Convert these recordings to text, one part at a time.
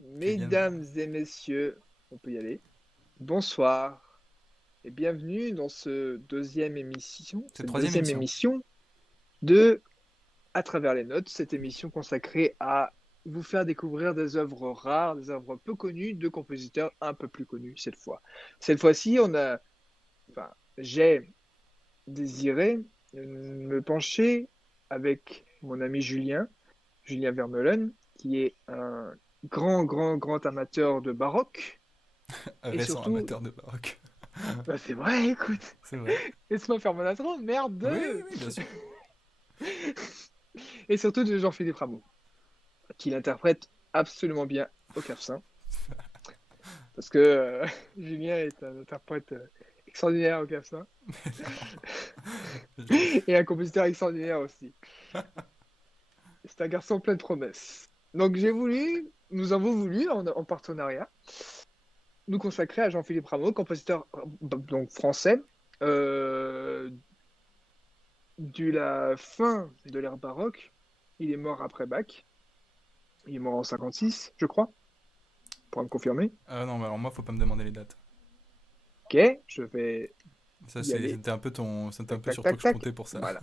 Mesdames et messieurs, on peut y aller. Bonsoir et bienvenue dans C'est cette troisième deuxième émission. émission de À travers les notes, cette émission consacrée à vous faire découvrir des œuvres rares, des œuvres peu connues de compositeurs un peu plus connus cette fois. Cette fois-ci, j'ai désiré me pencher avec mon ami Julien Vermeulen, qui est un grand amateur de baroque. Et Récent surtout, amateur de baroque. bah c'est vrai, écoute, C'est vrai. laisse-moi faire mon intro, merde. Oui, oui, oui, bien sûr. Et surtout de Jean-Philippe Rameau, qui l'interprète absolument bien au clavecin, parce que Julien est un interprète extraordinaire au clavecin, Je- et un compositeur extraordinaire aussi. C'est un garçon plein de promesses. Donc nous avons voulu, en partenariat, nous consacrer à Jean-Philippe Rameau, compositeur donc français, euh, de la fin de l'ère baroque. Il est mort après Bach. Il est mort en 56, je crois, pour me confirmer. Ah non, mais alors moi, faut pas me demander les dates. Ok, je vais Ça, y aller. c'était un Tac, peu tac, sur toi tac, que je tac. comptais pour ça. Voilà.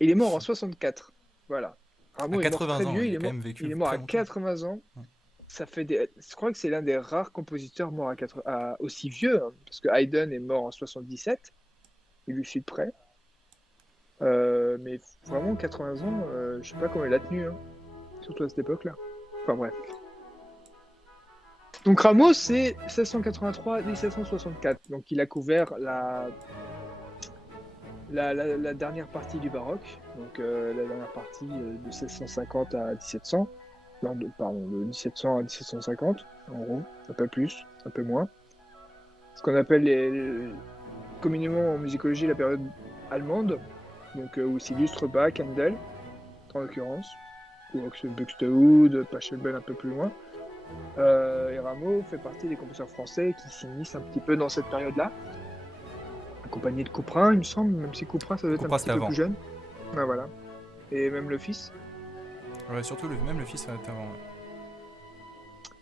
Il est mort en 64. Voilà. À Rameau est mort 80 très ans, vieux. il a quand même vécu Il est mort très à longtemps. 80 ans. Je crois que c'est l'un des rares compositeurs morts aussi vieux, hein, parce que Haydn est mort en 77. Il lui suit de près. Mais vraiment, 80 ans, je sais pas comment il a tenu, hein, surtout à cette époque-là. Enfin bref. Donc Rameau, c'est 1683-1764. Donc il a couvert la dernière partie du baroque, donc la dernière partie de 1650 à 1700. Non, pardon, de 1700 à 1750, en gros, un peu plus, un peu moins. Ce qu'on appelle communément en musicologie la période allemande, donc où s'illustre Bach, Handel, en l'occurrence, ou Buxtehude, Pachelbel un peu plus loin. Et Rameau fait partie des compositeurs français qui s'initient un petit peu dans cette période-là, accompagné de Couperin, il me semble, même si Couperin, ça doit être un Copra, petit c'était peu plus avant. jeune. Ah, voilà. Et même le fils. Ouais, surtout, même le fils, ça était avant. Ouais.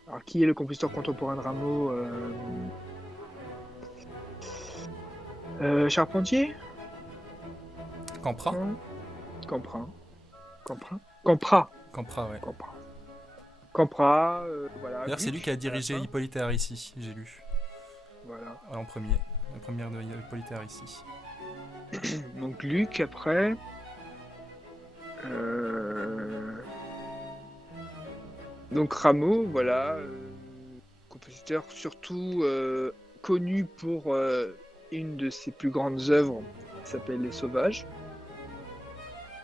Alors, qui est le compositeur contemporain de Rameau Charpentier? Campra. Non. Camprin. Camprin. Campra. Campra, ouais. Campra. Campra, voilà. D'ailleurs, c'est lui qui a Gluck, à la dirigé fin. Hippolyte Aricie, j'ai lu. Voilà. En premier. La première de Hippolyte Aricie. Donc, Gluck, après. Euh, Donc, Rameau, voilà. Compositeur surtout connu pour une de ses plus grandes œuvres qui s'appelle Les Sauvages.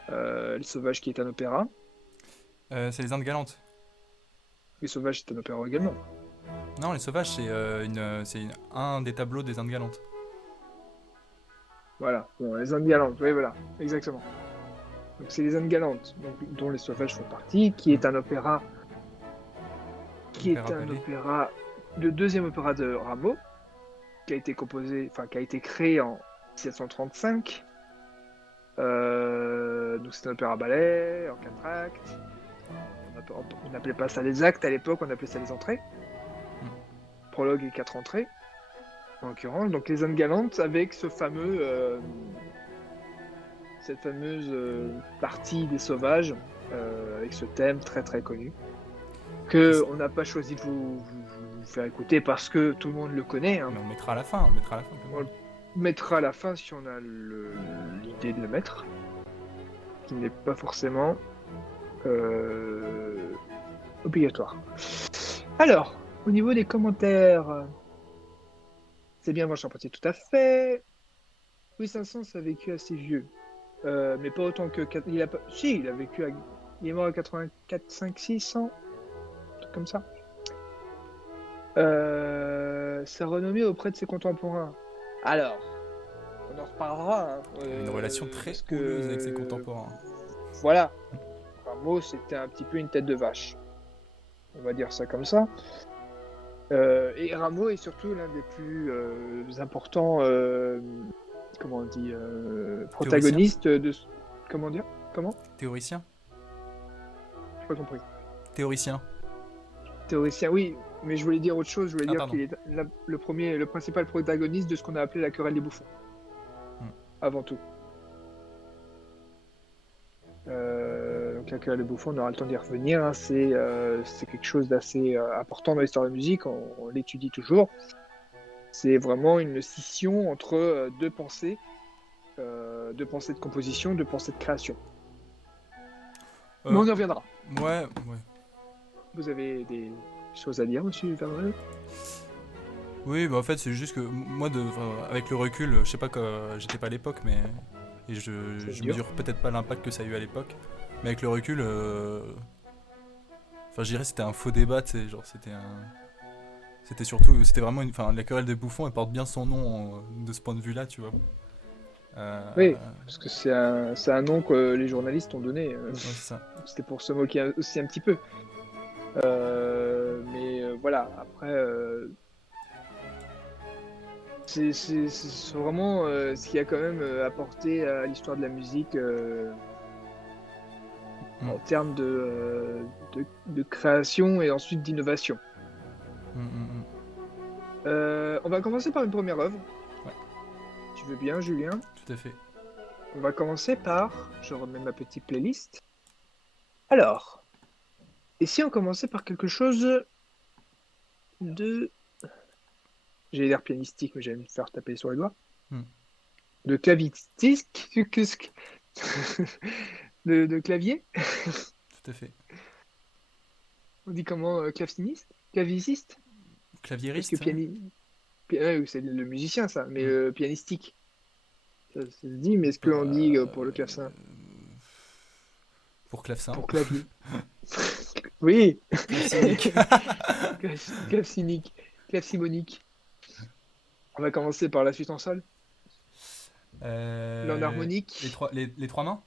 Les Sauvages qui est un opéra. C'est les Indes galantes. Les Sauvages c'est un opéra également. Non, les sauvages, un des tableaux des Indes galantes. Voilà, bon, les Indes galantes, oui voilà, exactement. Donc c'est les Indes galantes, donc, dont les Sauvages font partie, Un qui est opéra un ballet. opéra, le deuxième opéra de Rameau, qui a été créé en 1735. Donc c'est un opéra ballet en 4 actes. On n'appelait pas ça les actes à l'époque, on appelait ça les entrées. Prologue et 4 entrées, en l'occurrence. Donc les Indes galantes avec cette fameuse partie des sauvages, avec ce thème très très connu, Et que c'est- on n'a pas choisi de vous faire écouter parce que tout le monde le connaît, hein. Mais on mettra à la fin, on mettra à la fin quand On même. le mettra à la fin si on a l'idée de le mettre, qui n'est pas forcément euh, obligatoire. Alors, au niveau des commentaires, c'est bien Vincent Charpentier, tout à fait. Louis Saint-Saëns a vécu assez vieux, mais pas autant que... Il a pas... Si, il a vécu... Il est mort à 84, 5, 6, 100, un truc comme ça. Sa renommée auprès de ses contemporains. Alors, on en reparlera, hein, Il avait une relation très parce houleuse avec ses que... contemporains. Voilà, Rameau, c'était un petit peu une tête de vache. On va dire ça comme ça. Et Rameau est surtout l'un des plus importants, comment on dit, Théoricien. protagonistes de... Comment dire? Comment? Théoricien. J'ai pas compris. Théoricien. théoricien, oui, mais je voulais dire autre chose. Je voulais Ah, dire pardon. qu'il est le principal protagoniste de ce qu'on a appelé la querelle des bouffons, Hmm. avant tout. Donc la querelle des bouffons, on aura le temps d'y revenir, hein. C'est quelque chose d'assez important dans l'histoire de la musique. On l'étudie toujours. C'est vraiment une scission entre deux pensées de composition, deux pensées de création. Mais Euh, on y reviendra. ouais, ouais. Vous avez des choses à dire, monsieur Vermeulen? Oui, bah en fait, c'est juste que moi, avec le recul, je sais pas que j'étais pas à l'époque, mais. Et C'est je dur. mesure peut-être pas l'impact que ça a eu à l'époque. Mais avec le recul, enfin, je dirais que c'était un faux débat, tu sais, genre, c'était surtout. C'était vraiment une. Enfin, la querelle des bouffons, elle porte bien son nom de ce point de vue-là, tu vois. Oui, Euh, parce que c'est un nom que les journalistes ont donné. Ouais, c'est ça. C'était pour se moquer aussi un petit peu. Mais voilà, après, c'est vraiment ce qui a quand même apporté à l'histoire de la musique Mm. en termes de création et ensuite d'innovation. Mm, mm, mm. On va commencer par une première œuvre. Ouais, Tu veux bien, Julien? tout à fait. On va commencer par... Je remets ma petite playlist. Alors, et si on commençait par quelque chose de... J'allais dire pianistique, mais j'allais me faire taper sur les doigts. Mm. De clavistique, de clavier. Tout à fait. On dit comment claveciniste? Claviciste? Parce que Claviériste, ouais. ouais, c'est le musicien ça, mais Mm. pianistique. Ça se dit, mais est-ce qu'on dit Bah, pour le clavecin? pour clavecin. Pour clavier. Oui, Clavecinique. clavecinique, clavecimonique. On va commencer par la suite en sol. Les L'enharmonique. les trois mains.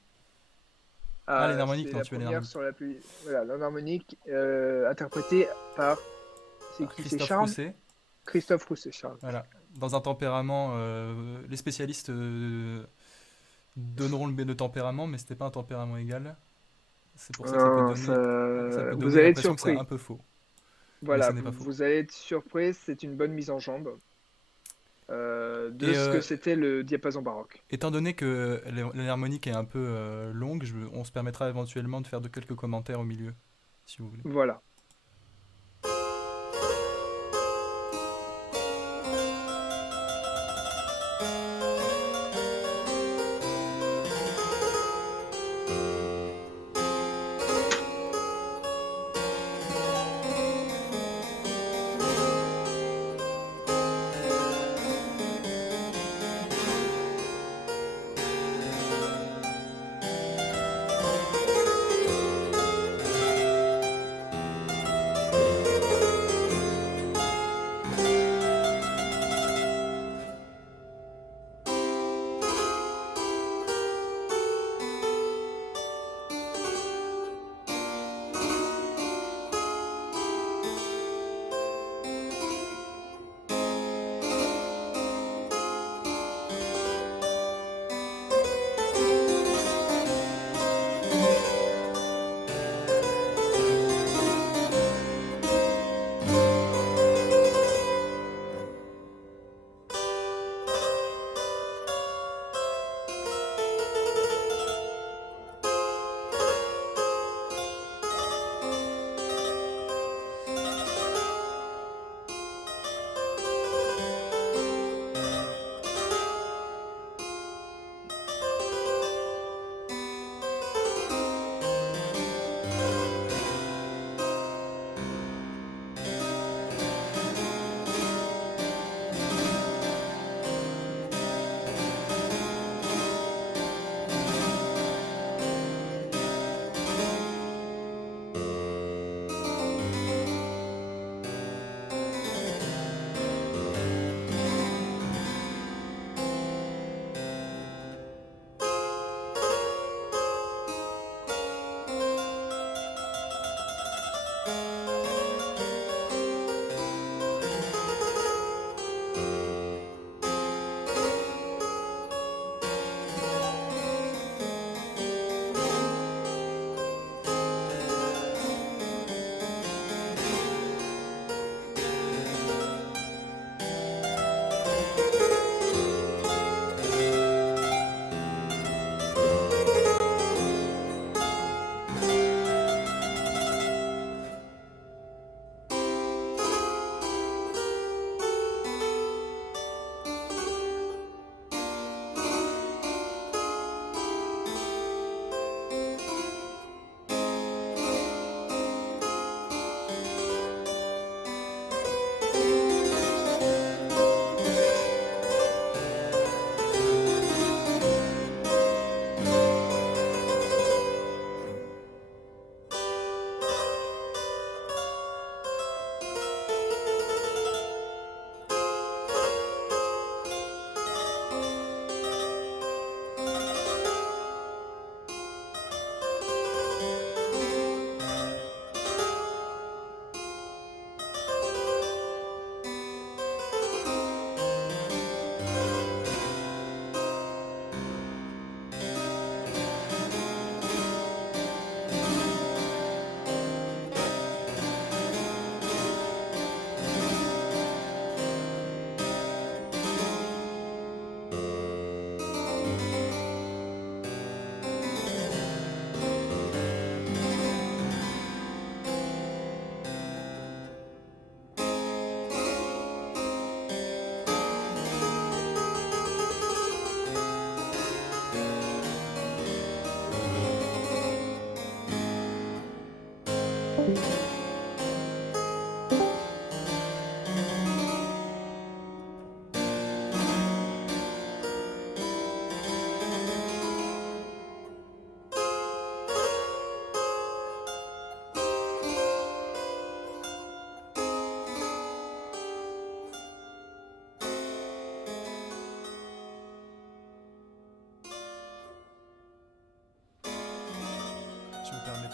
Ah, Ah, l'énharmonique, c'est non, la tu veux première l'énharmonique. sur la plus. Voilà, l'enharmonique interprétée par. C'est Alors, qui? C'est Christophe Charles? Rousset. Christophe Rousset, Charles. Voilà. Dans un tempérament, les spécialistes donneront le tempérament, mais c'était pas un tempérament égal. C'est pour ça que Non, ça peut vous donner allez être l'impression que c'est un surpris. peu faux. Mais Voilà, ce n'est pas faux. vous allez être surpris. C'est une bonne mise en jambe de Et ce que c'était le diapason baroque. étant donné que l'harmonique est un peu longue, on se permettra éventuellement de faire quelques commentaires au milieu, si vous voulez. Voilà.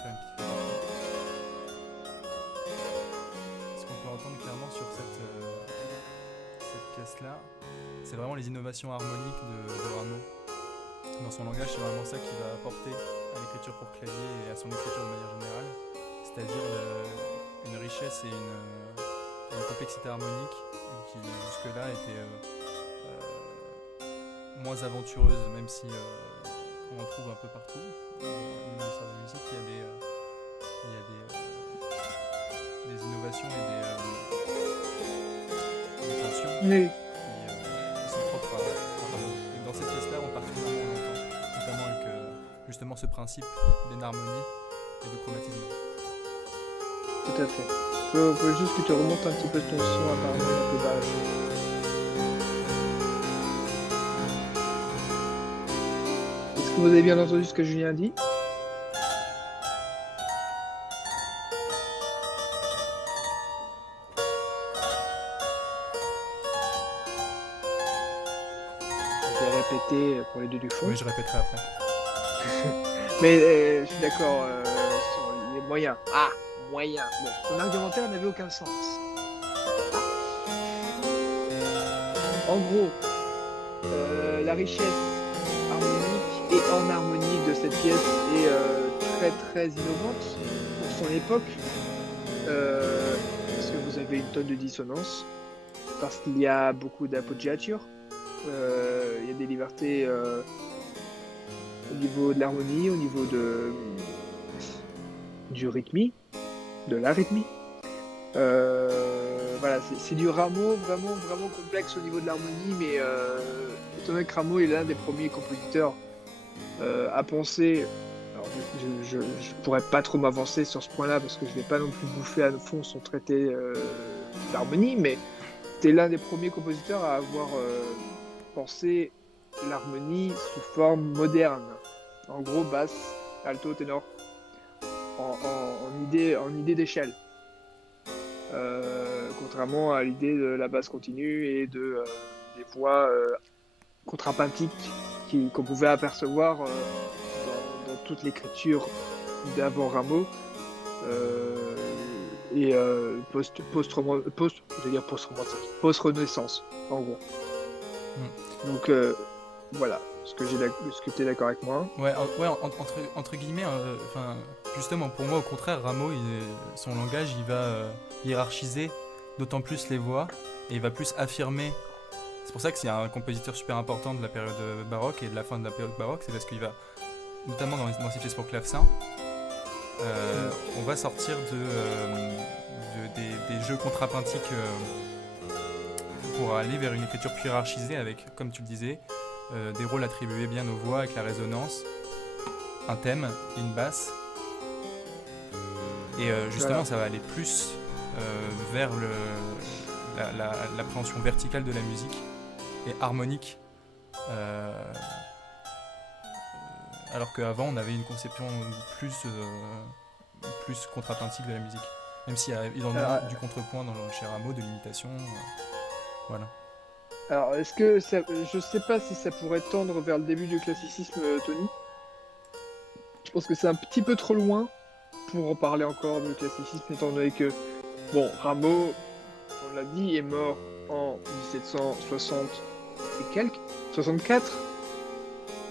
faire une petite répartie. Ce qu'on peut entendre clairement sur cette pièce-là, c'est vraiment les innovations harmoniques de Rameau. Dans son langage, c'est vraiment ça qui va apporter à l'écriture pour clavier et à son écriture de manière générale, c'est-à-dire une richesse et une complexité harmonique qui jusque-là était moins aventureuse, même si on en trouve un peu partout. Dans l'histoire de la musique, il y a des innovations et des tensions Oui. qui sont propres à Rameau. Et dans cette pièce-là, on particulièrement l'entend, notamment avec justement ce principe d'énharmonie et de chromatisme. Tout à fait. Faut juste que tu remontes un petit peu ton son, apparemment il est un peu bas. Est-ce que vous avez bien entendu ce que Julien a dit? Je vais répéter pour les deux du fond. Oui, je répéterai après. Mais je suis d'accord sur les moyens. Ah, moyens. Bon, ton argumentaire n'avait aucun sens. En gros, la richesse harmonique et enharmonique de cette pièce est très très innovante pour son époque. Parce que vous avez une tonne de dissonance, parce qu'il y a beaucoup d'appoggiature, il y a des libertés au niveau de l'harmonie, au niveau du rythme, de la rythmie. Voilà, c'est du Rameau vraiment vraiment complexe au niveau de l'harmonie, mais étant donné que Rameau est l'un des premiers compositeurs à penser. Alors, je pourrais pas trop m'avancer sur ce point-là parce que je vais pas non plus bouffer à fond son traité d'harmonie, mais c'était l'un des premiers compositeurs à avoir pensé l'harmonie sous forme moderne. En gros, basse, alto, ténor, en idée d'échelle. Contrairement à l'idée de la basse continue et des voix contrapuntiques qu'on pouvait apercevoir dans toute l'écriture d'avant Rameau et post-renaissance, en gros. Donc voilà, est-ce que tu es d'accord avec moi? Ouais, entre guillemets, justement, pour moi, au contraire, Rameau, son langage, il va hiérarchiser d'autant plus les voix et il va plus affirmer. C'est pour ça que c'est un compositeur super important de la période baroque et de la fin de la période baroque, c'est parce qu'il va, notamment dans ses pièces pour clavecin, on va sortir des jeux contrapuntiques pour aller vers une écriture plus hiérarchisée avec, comme tu le disais, des rôles attribués bien aux voix avec la résonance, un thème, une basse. Et justement, voilà. Ça va aller plus vers l'appréhension verticale de la musique et harmonique. Alors qu'avant, on avait une conception plus contrapuntique de la musique. Même s'il y a du contrepoint chez Rameau, de l'imitation. Voilà. Alors, est-ce que je sais pas si ça pourrait tendre vers le début du classicisme, Tony. Je pense que c'est un petit peu trop loin pour en parler encore du classicisme, étant donné que, bon, Rameau, on l'a dit, est mort en 1760 et quelques, 64.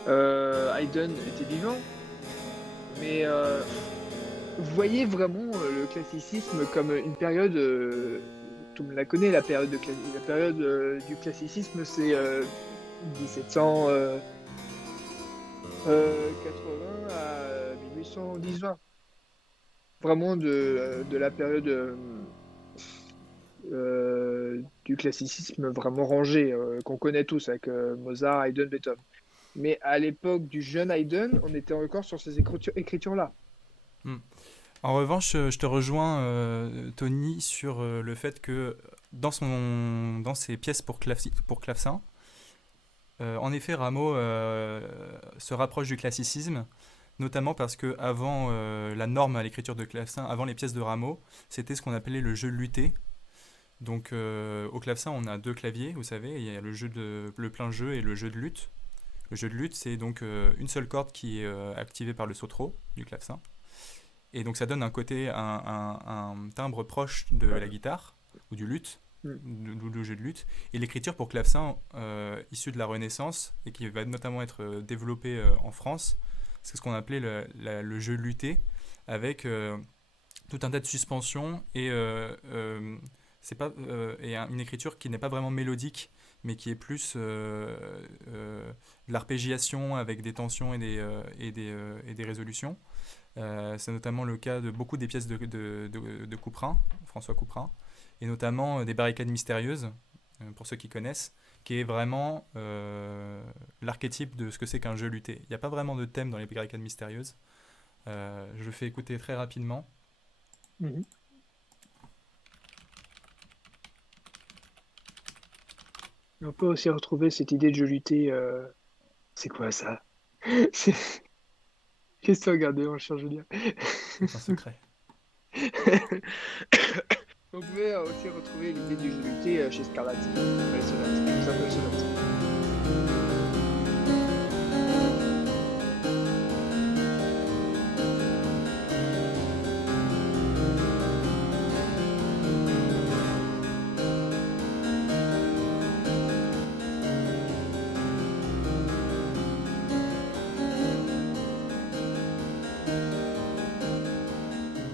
Haydn était vivant, mais vous voyez vraiment le classicisme comme une période. Tout le monde la connaît, la période du classicisme, c'est 1780 à 1810-20. Vraiment de la période du classicisme vraiment rangé, qu'on connaît tous avec Mozart, Haydn, Beethoven. Mais à l'époque du jeune Haydn, on était encore sur ces écritures-là. En revanche, je te rejoins, Tony, sur le fait que dans ses pièces pour clavecin, en effet, Rameau se rapproche du classicisme, notamment parce que avant la norme à l'écriture de clavecin, avant les pièces de Rameau, c'était ce qu'on appelait le jeu luté. Donc au clavecin, on a deux claviers, vous savez, il y a le plein jeu et le jeu de luth. Le jeu de luth, c'est donc une seule corde qui est activée par le sautreau du clavecin. Et donc ça donne un côté, un timbre proche de la Ouais. guitare ou du luth, Mm. du jeu de luth. Et l'écriture pour clavecin issue de la Renaissance et qui va notamment être développée en France, c'est ce qu'on appelait le jeu lutté avec tout un tas de suspensions et c'est pas une écriture qui n'est pas vraiment mélodique mais qui est plus de l'arpégiation avec des tensions et des résolutions. C'est notamment le cas de beaucoup des pièces de Couperin, François Couperin, et notamment des barricades mystérieuses, pour ceux qui connaissent, qui est vraiment l'archétype de ce que c'est qu'un jeu lutté. Il n'y a pas vraiment de thème dans les barricades mystérieuses. Je le fais écouter très rapidement. Mhm. On peut aussi retrouver cette idée de jeu lutter. C'est quoi ça? C'est- Qu'est-ce que tu as regardé, mon cher Julien? C'est un secret. On pouvait aussi retrouver l'idée du jeu lutter chez Scarlatti, dans les sonates, certaines sonates.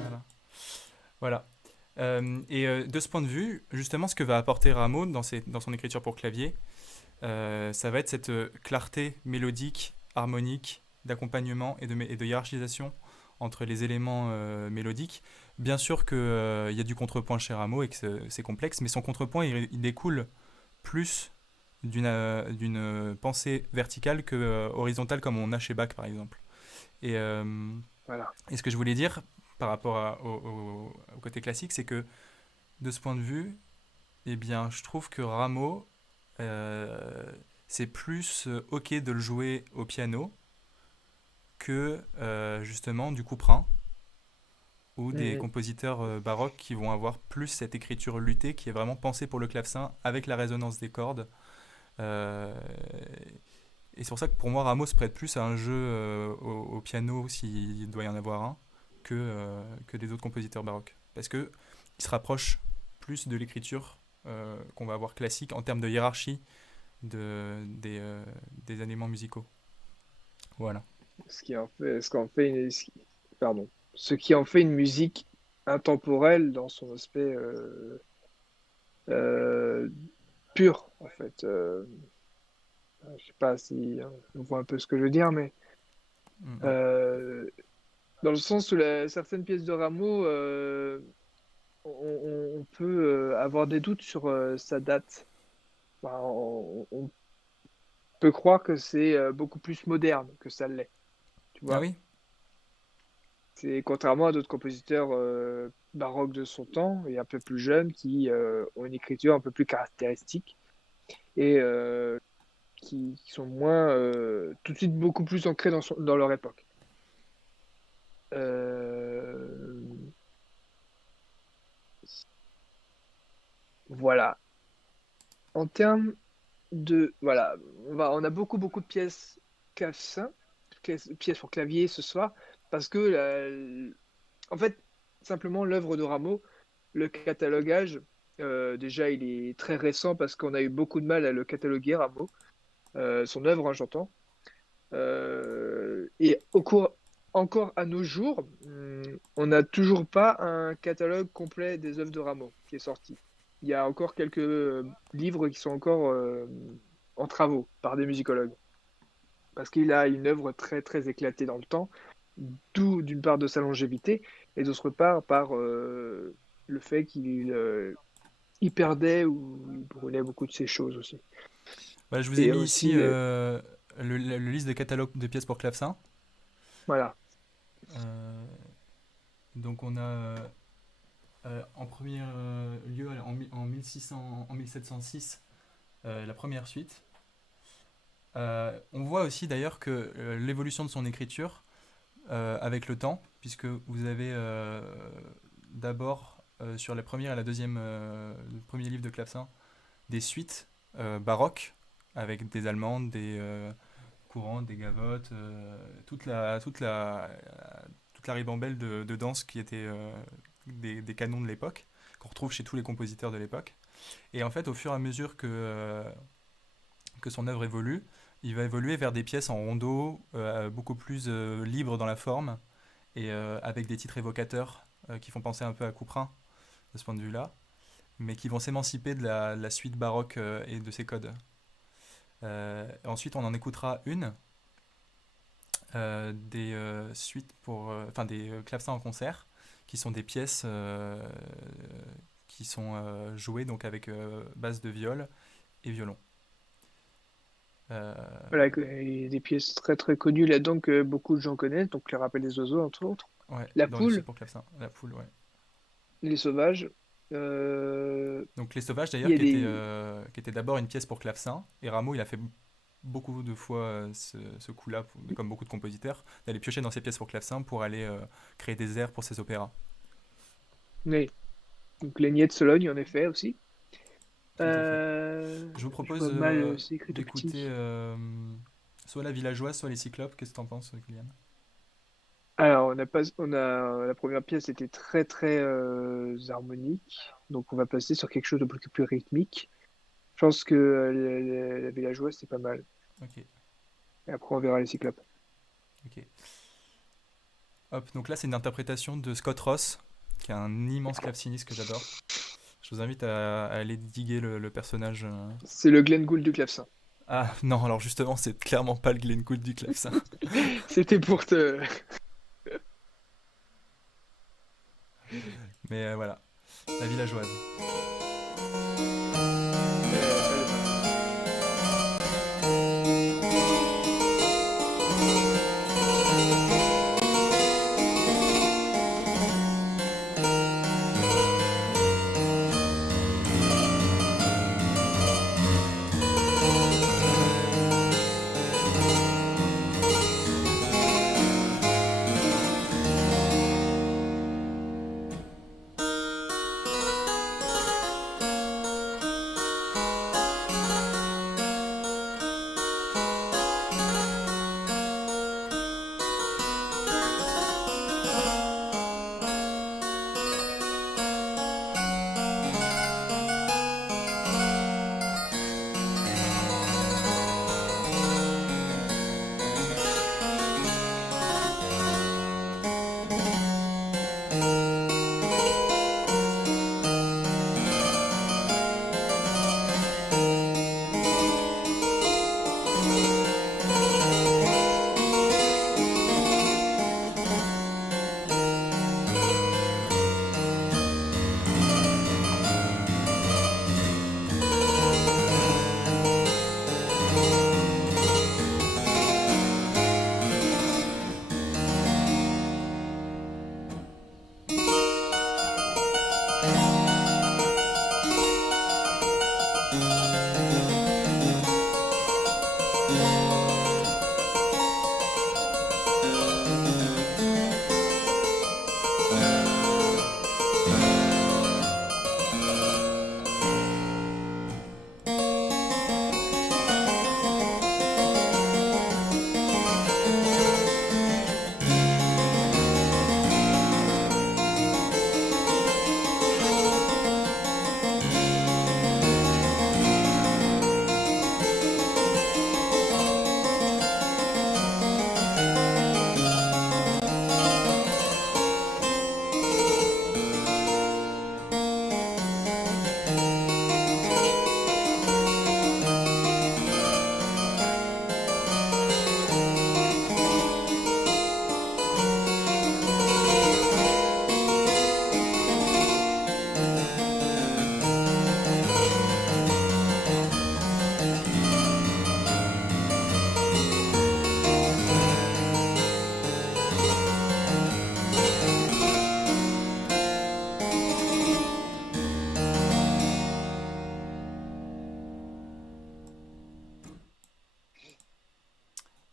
Voilà. Voilà. De ce point de vue, justement, ce que va apporter Rameau dans son écriture pour clavier, ça va être cette clarté mélodique, harmonique, d'accompagnement et de hiérarchisation entre les éléments mélodiques. Bien sûr qu'il y a du contrepoint chez Rameau et que c'est complexe, mais son contrepoint, il découle plus d'une pensée verticale que horizontale comme on a chez Bach, par exemple. Et, euh, Voilà. et ce que je voulais dire par rapport au côté classique, c'est que de ce point de vue, eh bien, je trouve que Rameau, euh, c'est plus ok de le jouer au piano que justement du couperin ou des Mhm. compositeurs baroques qui vont avoir plus cette écriture luthée qui est vraiment pensée pour le clavecin avec la résonance des cordes. Euh, et c'est pour ça que pour moi Rameau se prête plus à un jeu au piano s'il doit y en avoir un que des autres compositeurs baroques. Parce que il se rapproche plus de l'écriture qu'on va avoir classique en termes de hiérarchie des éléments musicaux. Voilà. Pardon. Ce qui en fait une musique intemporelle dans son aspect euh, pur, en fait. Je sais pas si on voit un peu ce que je veux dire, mais Mm, euh, dans le sens où certaines pièces de Rameau, on peut avoir des doutes sur sa date. Enfin, on peut croire que c'est beaucoup plus moderne que ça l'est, tu ah vois. oui. C'est contrairement à d'autres compositeurs baroques de son temps et un peu plus jeunes qui ont une écriture un peu plus caractéristique et qui sont moins tout de suite beaucoup plus ancrés dans leur époque. Euh, voilà. En termes voilà, on a beaucoup de pièces clavecin, pièces pour clavier ce soir parce que en fait simplement l'œuvre de Rameau, le catalogage, déjà il est très récent parce qu'on a eu beaucoup de mal à le cataloguer Rameau, son œuvre, hein, j'entends. Et encore à nos jours, on n'a toujours pas un catalogue complet des œuvres de Rameau qui est sorti. Il y a encore quelques livres qui sont encore en travaux par des musicologues, parce qu'il a une œuvre très éclatée dans le temps, d'où d'une part de sa longévité, et d'autre part par le fait qu'il perdait ou il brûlait beaucoup de ces choses aussi. Bah, je vous ai Et mis ici aussi, le liste de catalogue de pièces pour clavecin. voilà. Euh, donc on a en premier lieu en 1600, en 1706 la première suite. On voit aussi d'ailleurs que l'évolution de son écriture avec le temps, puisque vous avez d'abord sur la première et la deuxième, le premier livre de clavecin, des suites baroques avec des allemandes, des courantes, des gavottes, toute toute la ribambelle de danse qui était des canons de l'époque, qu'on retrouve chez tous les compositeurs de l'époque. Et en fait, au fur et à mesure que son œuvre évolue, il va évoluer vers des pièces en rondo, beaucoup plus libres dans la forme, et avec des titres évocateurs qui font penser un peu à Couperin, de ce point de vue-là, mais qui vont s'émanciper de la suite baroque et de ses codes. Ensuite, on en écoutera une des suites enfin des clavecins en concert, qui sont des pièces qui sont jouées donc avec basse de viol et violon. Euh, Voilà, il y a des pièces très très connues là-dedans que beaucoup de gens connaissent, donc le rappel des oiseaux, entre autres. ouais, La dans les suites poule, pour clavecin, la poule, ouais. les sauvages. Euh, Donc Les Sauvages il y d'ailleurs, a des. qui était d'abord une pièce pour clavecin, et Rameau il a fait beaucoup de fois ce coup-là, comme beaucoup de compositeurs, d'aller piocher dans ses pièces pour clavecin pour aller créer des airs pour ses opéras. Oui. Donc les niais de Sologne, en effet, aussi. Tout à fait. Je vous Je propose vois mal, c'est écrit tout d'écouter petit. soit La Villageoise, soit Les Cyclopes. Qu'est-ce que t'en penses, Kylian? Alors, la première pièce était très très harmonique, donc on va passer sur quelque chose de beaucoup plus rythmique. Je pense que la villageoise, c'est pas mal. Ok, Et après, on verra les cyclopes. ok. Hop, donc là c'est une interprétation de Scott Ross, qui est un immense claveciniste que j'adore. Je vous invite à aller diguer le personnage. C'est le Glenn Gould du clavecin. Ah non, alors justement, c'est clairement pas le Glenn Gould du clavecin. C'était pour te. Mais voilà, La Villageoise. Pas le mal.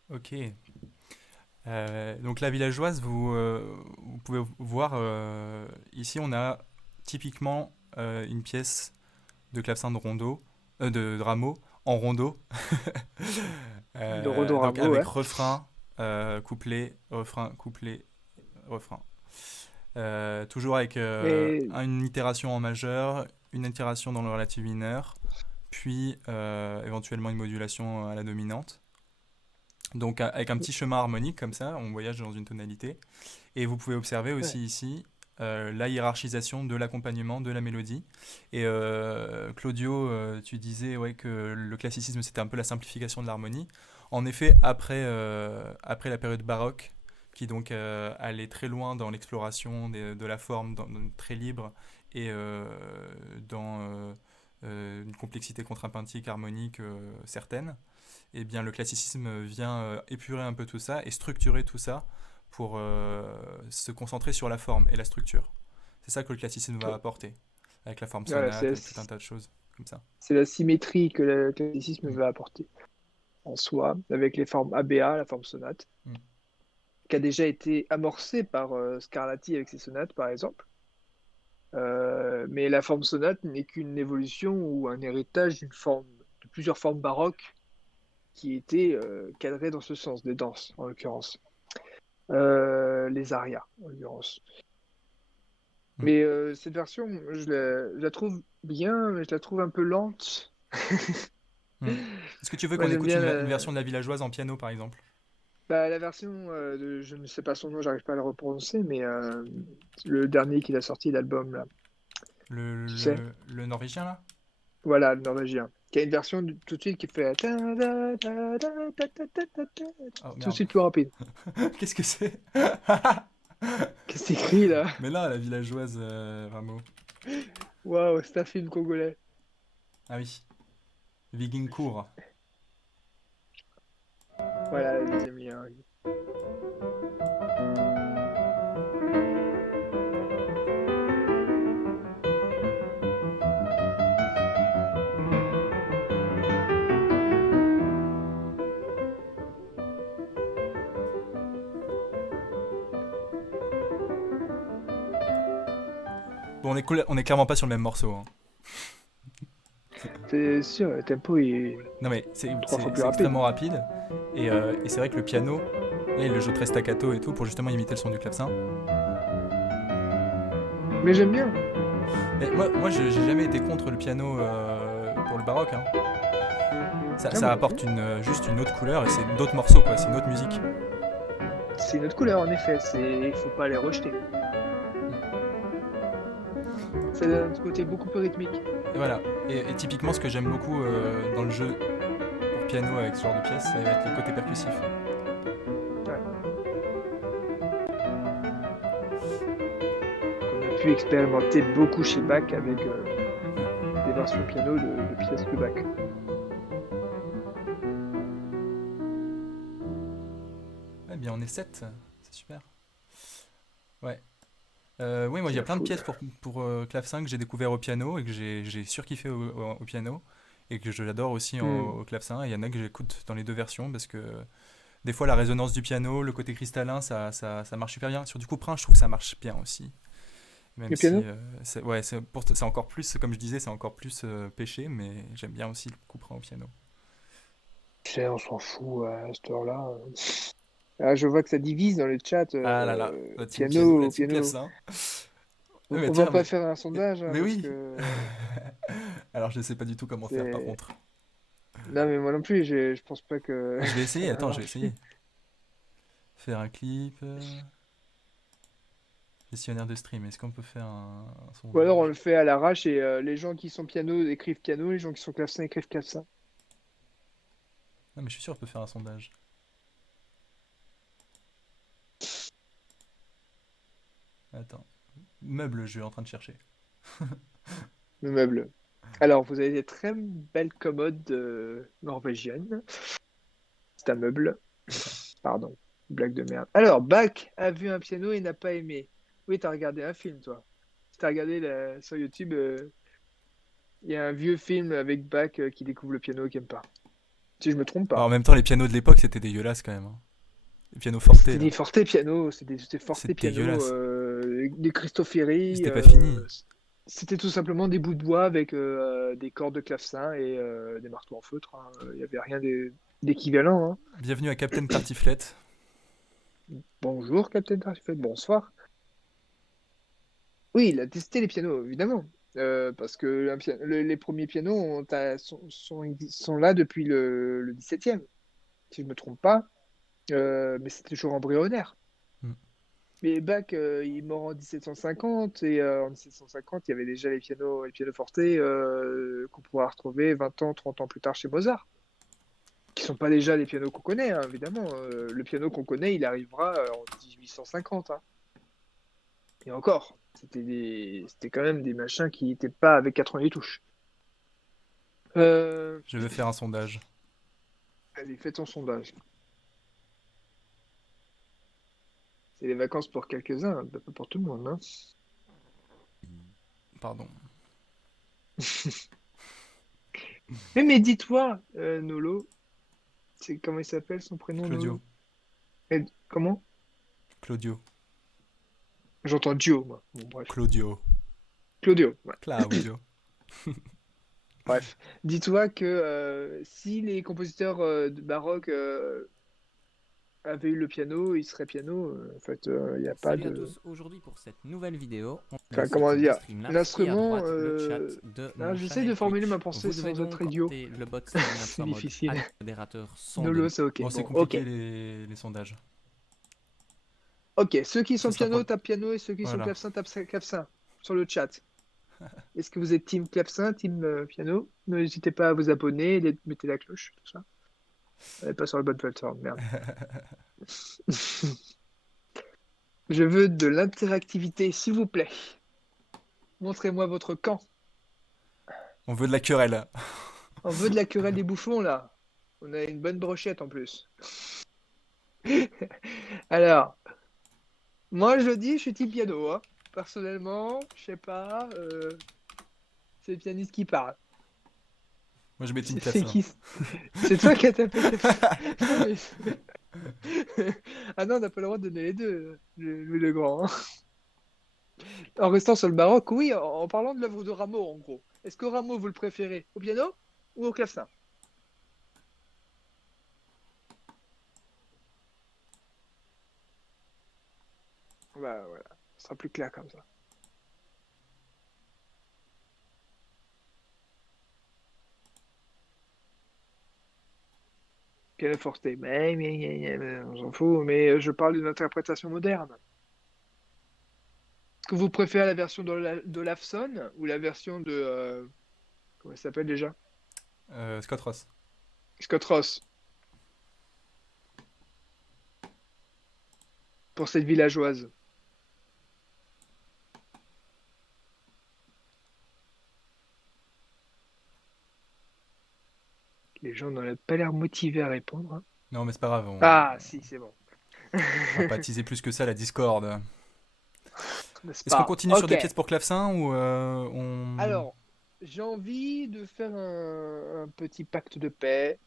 Ok. Donc La Villageoise, vous pouvez voir, ici on a typiquement une pièce de clavecin de rondo, de Rameau, en rondo. De Rodon Donc Rameau, avec ouais. refrain, couplet, refrain, couplet, refrain. Toujours avec Mais une itération en majeur, une itération dans le relatif mineur, puis éventuellement une modulation à la dominante. Donc avec un petit chemin harmonique comme ça, on voyage dans une tonalité. Et vous pouvez observer ouais, aussi ici la hiérarchisation de l'accompagnement, de la mélodie. Et Claudio, tu disais ouais, que le classicisme c'était un peu la simplification de l'harmonie. En effet, après la période baroque, qui donc allait très loin dans l'exploration de la forme, très libre, et dans une complexité contrapuntique, harmonique certaine, eh bien le classicisme vient épurer un peu tout ça et structurer tout ça pour se concentrer sur la forme et la structure. C'est ça que le classicisme va apporter, avec la forme voilà, sonate et tout un tas de choses comme ça. c'est la symétrie que le classicisme va apporter en soi, avec les formes ABA, la forme sonate, Mm. qui a déjà été amorcée par Scarlatti avec ses sonates, par exemple. Mais la forme sonate n'est qu'une évolution ou un héritage de plusieurs formes baroques qui étaient cadrées dans ce sens, des danses en l'occurrence, les arias en l'occurrence. Mm. Mais cette version, je la trouve bien, mais je la trouve un peu lente. Mm. Est-ce que tu veux Moi qu'on j'aime écoute bien une version de la villageoise en piano par exemple? la version de, je ne sais pas son nom, j'arrive pas à le reprononcer, mais le dernier qu'il a sorti, l'album là, tu sais, Le norvégien là? voilà, le norvégien, qui a une version tout de suite qui fait Oh tout de merde, suite plus rapide. qu'est-ce que c'est? Qu'est-ce que c'est écrit là? Mais là, la villageoise Rameau. Waouh, c'est un film congolais. Ah oui, Vigincourt. Voilà, le deuxième lien. Bon, on est clairement pas sur le même morceau, hein. C'est sûr, le tempo est Non mais trois fois plus c'est rapide. extrêmement rapide. Et c'est vrai que le piano, là il le joue très staccato et tout pour justement imiter le son du clavecin. Mais j'aime bien. Mais moi j'ai jamais été contre le piano pour le baroque, hein. Ah, Ça moi non apporte plus. juste une autre couleur et c'est d'autres morceaux quoi, c'est une autre musique. C'est une autre couleur en effet. Il faut pas les rejeter. Ça donne un côté beaucoup plus rythmique. Et voilà. Et typiquement ce que j'aime beaucoup dans le jeu pour piano avec ce genre de pièce, ça va être le côté percussif. Ouais. Qu'on a pu expérimenter beaucoup chez Bach avec des versions piano de pièces de Bach. Ouais, bien on est 7, c'est super. Ouais. Oui, moi il C'est y a la plein de foule. pièces pour clavecin que j'ai découvert au piano et que j'ai surkiffé au piano et que j'adore aussi Hmm. au clavecin. Et il y en a que j'écoute dans les deux versions parce que des fois la résonance du piano, le côté cristallin, ça marche super bien. Sur du couperin, je trouve que ça marche bien aussi. Même Le si piano? ouais, c'est encore plus, comme je disais, c'est encore plus péché, mais j'aime bien aussi le couperin au piano. Tu sais, on s'en fout à cette heure-là. Ah, je vois que ça divise dans le chat. Ah là là, la team Piano. clavecin. Mais On va tiens, pas faire un sondage hein, mais parce oui. que Alors je ne sais pas du tout comment faire par c'est. contre. Non, mais moi non plus, je pense pas que Je vais ça essayer, va attends, je vais marcher. essayer. Faire un clip. Gestionnaire de stream, est-ce qu'on peut faire un Ou alors on sondage? le fait à l'arrache et les gens qui sont piano écrivent piano, les gens qui sont clavecin écrivent clavecin. Non, mais je suis sûr qu'on peut faire un sondage. Attends. Meuble, je suis en train de chercher. Le meuble. Alors, vous avez des très belles commodes norvégiennes. C'est un meuble. D'accord. Pardon, blague de merde. Alors, Bach a vu un piano et n'a pas aimé. Oui, t'as regardé un film, toi. Si t'as regardé sur YouTube, il y a un vieux film avec Bach qui découvre le piano et qui aime pas. Si je me trompe Bah, en pas. même temps, les pianos de l'époque, c'était dégueulasse quand même, hein. Les pianos forte, C'était là. des forte piano, c'était forte C'est piano, dégueulasse. des Cristofori. C'était pas fini. C'était tout simplement des bouts de bois avec des cordes de clavecin et des marteaux en feutre, hein. Il n'y avait rien d'équivalent, hein. Bienvenue à Captain Tartiflette. Bonjour, Captain Parfait, bonsoir. Oui, il a testé les pianos, évidemment. Parce que les premiers pianos sont là depuis le 17e, si je ne me trompe pas. Mais c'est toujours embryonnaire. Hmm. Mais Bach, il est mort en 1750 et en 1750, il y avait déjà les pianos fortés qu'on pourra retrouver 20 ans, 30 ans plus tard chez Mozart, qui sont pas déjà les pianos qu'on connaît, hein, évidemment. Le piano qu'on connaît, il arrivera en 1850, hein. Et encore, c'était quand même des machins qui n'étaient pas avec 88 touches. Euh, Je veux faire un sondage. Allez, fais ton sondage. C'est les vacances pour quelques-uns, pas pour tout le monde, hein. Pardon. Mais dis-toi, Nolo, c'est comment il s'appelle son prénom, Claudio. Nolo? Comment? Claudio. J'entends Gio, moi. Bon, bref. Claudio. Claudio, ouais. Claudio. Bref. Dis-toi que si les compositeurs de baroque avaient eu le piano, ils seraient piano. En fait, il n'y a pas Salut à de. tous, aujourd'hui pour cette nouvelle vidéo, on est Enfin, sur comment le dire? Streamlabs et à L'instrument. droite le chat de mon J'essaie channel de formuler ma Twitch. pensée Vous devez sans être donc idiot. commenter le bot Streamlabs C'est en mode difficile. modérateur sans Nolo, donner. c'est ok. Bon, c'est Bon, compliqué ok. les sondages. Ok, ceux qui Ce sont sera pour... piano, tapent piano et ceux qui sont Voilà. clavecin, tapent clavecin sur le chat. Est-ce que vous êtes team clavecin, team piano? N'hésitez pas à vous abonner, mettez la cloche, tout ça. Pas sur la bonne plateforme, merde. Je veux de l'interactivité, s'il vous plaît. Montrez-moi votre camp. On veut de la querelle. On veut de la querelle des bouffons, là. On a une bonne brochette en plus. Alors, moi je dis, je suis team piano, hein. Personnellement, je sais pas, c'est le pianiste qui parle. Moi, je mets une C'est clavecin. qui? C'est toi qui as tapé clavecin. Non, ah non, on n'a pas le droit de donner les deux, Louis le Grand, hein. En restant sur le baroque, oui, en parlant de l'œuvre de Rameau, en gros. Est-ce que Rameau, vous le préférez au piano ou au clavecin? Bah voilà, ce sera plus clair comme ça. Pianoforte, on s'en fout, mais je parle d'une interprétation moderne. Est-ce que vous préférez la version d'Olafsson ou la version de... comment elle s'appelle déjà? Scott Ross. Scott Ross, pour cette villageoise. Les gens n'ont pas l'air motivés à répondre, hein. Non, mais c'est pas grave. Ah, si, c'est bon. On va pas teaser plus que ça la Discord. N'est-ce Est-ce qu'on pas? continue sur Ok. des pièces pour clavecin ou on... Alors, j'ai envie de faire un petit pacte de paix.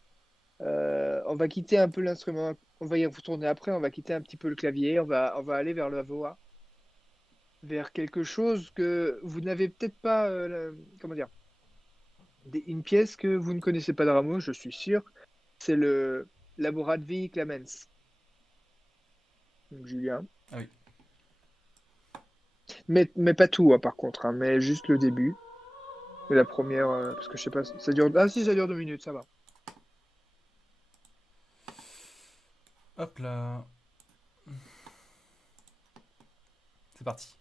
On va quitter un peu l'instrument. On va y retourner après. On va quitter un petit peu le clavier. On va aller vers la voix, vers quelque chose que vous n'avez peut-être pas. Comment dire? Une pièce que vous ne connaissez pas de Rameau, je suis sûr. C'est le Laboravi Clemens. Donc, Julien. Ah oui. Mais pas tout, hein, par contre, hein, mais juste le début. Et la première, parce que je sais pas, ça dure. Ah si, ça dure 2 minutes, ça va. Hop là. C'est parti.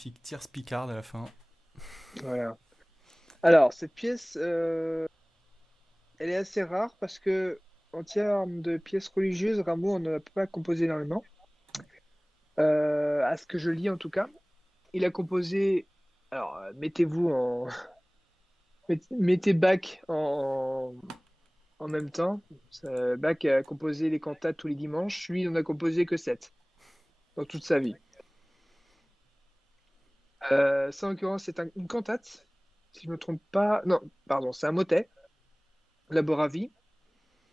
magnifique tierce picarde à la fin. Voilà. Alors, cette pièce, elle est assez rare parce que, en termes de pièces religieuses, Rameau n'en a pas composé énormément. À ce que je lis en tout cas. Il a composé. Alors, mettez-vous en. Mettez Bach en même temps. Bach a composé les cantates tous les dimanches. Lui, il n'en a composé que 7 dans toute sa vie. Ça, en l'occurrence, c'est une cantate, si je ne me trompe pas. Non, pardon, c'est un motet, Laboravi,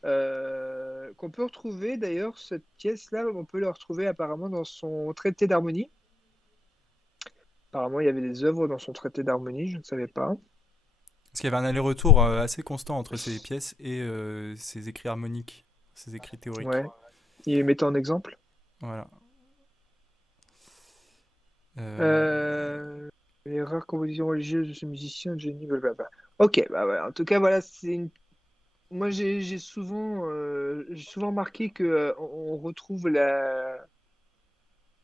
qu'on peut retrouver d'ailleurs, cette pièce-là, on peut la retrouver apparemment dans son traité d'harmonie. Apparemment, il y avait des œuvres dans son traité d'harmonie, je ne savais pas. Parce qu'il y avait un aller-retour assez constant entre ces pièces et ses écrits harmoniques, ses écrits théoriques. Ouais. Il mettait en exemple. Voilà. Les rares compositions religieuses de ce musicien, de génie, blablabla. Ok, bah ouais. En tout cas, voilà, moi j'ai souvent remarqué que on retrouve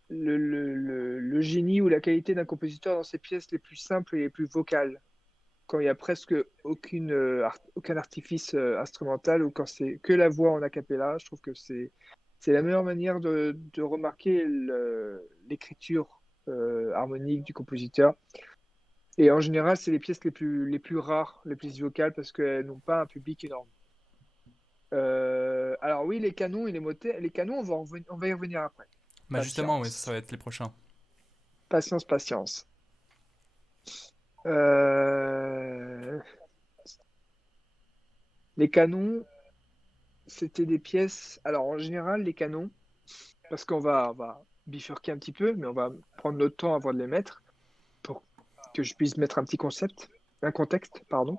le génie ou la qualité d'un compositeur dans ses pièces les plus simples et les plus vocales, quand il y a presque aucun artifice instrumental ou quand c'est que la voix en a cappella. Je trouve que c'est la meilleure manière de remarquer l'écriture harmonique du compositeur. Et en général, c'est les pièces les plus rares, les plus vocales, parce qu'elles n'ont pas un public énorme. Alors oui, les canons et les motets. Les canons, on va y revenir après. Bah justement, ouais, Patience. ça va être les prochains. Patience, patience. Euh, Les canons, c'était des pièces. Alors en général, les canons, parce on va bifurquer un petit peu, mais on va prendre notre temps avant de les mettre pour que je puisse mettre un contexte, pardon.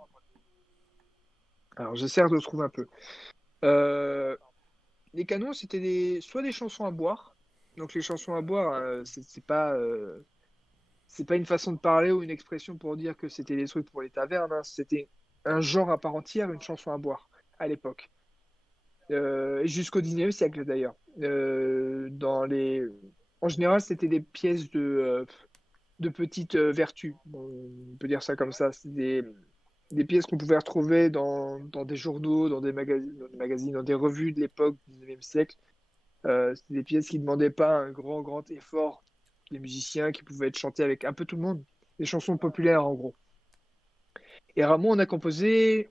Alors j'essaie de le trouver un peu. Euh, les canons, c'était soit des chansons à boire. Donc les chansons à boire, c'est pas une façon de parler ou une expression pour dire que c'était des trucs pour les tavernes, hein. C'était un genre à part entière, une chanson à boire à l'époque. Jusqu'au 19e siècle d'ailleurs. En général, c'était des pièces de petites vertus. Bon, on peut dire ça comme ça. C'est des pièces qu'on pouvait retrouver dans des journaux, dans des revues de l'époque du 19e siècle. C'était des pièces qui ne demandaient pas un grand effort des musiciens, qui pouvaient être chantées avec un peu tout le monde. Des chansons populaires en gros. Et Rameau en a composé,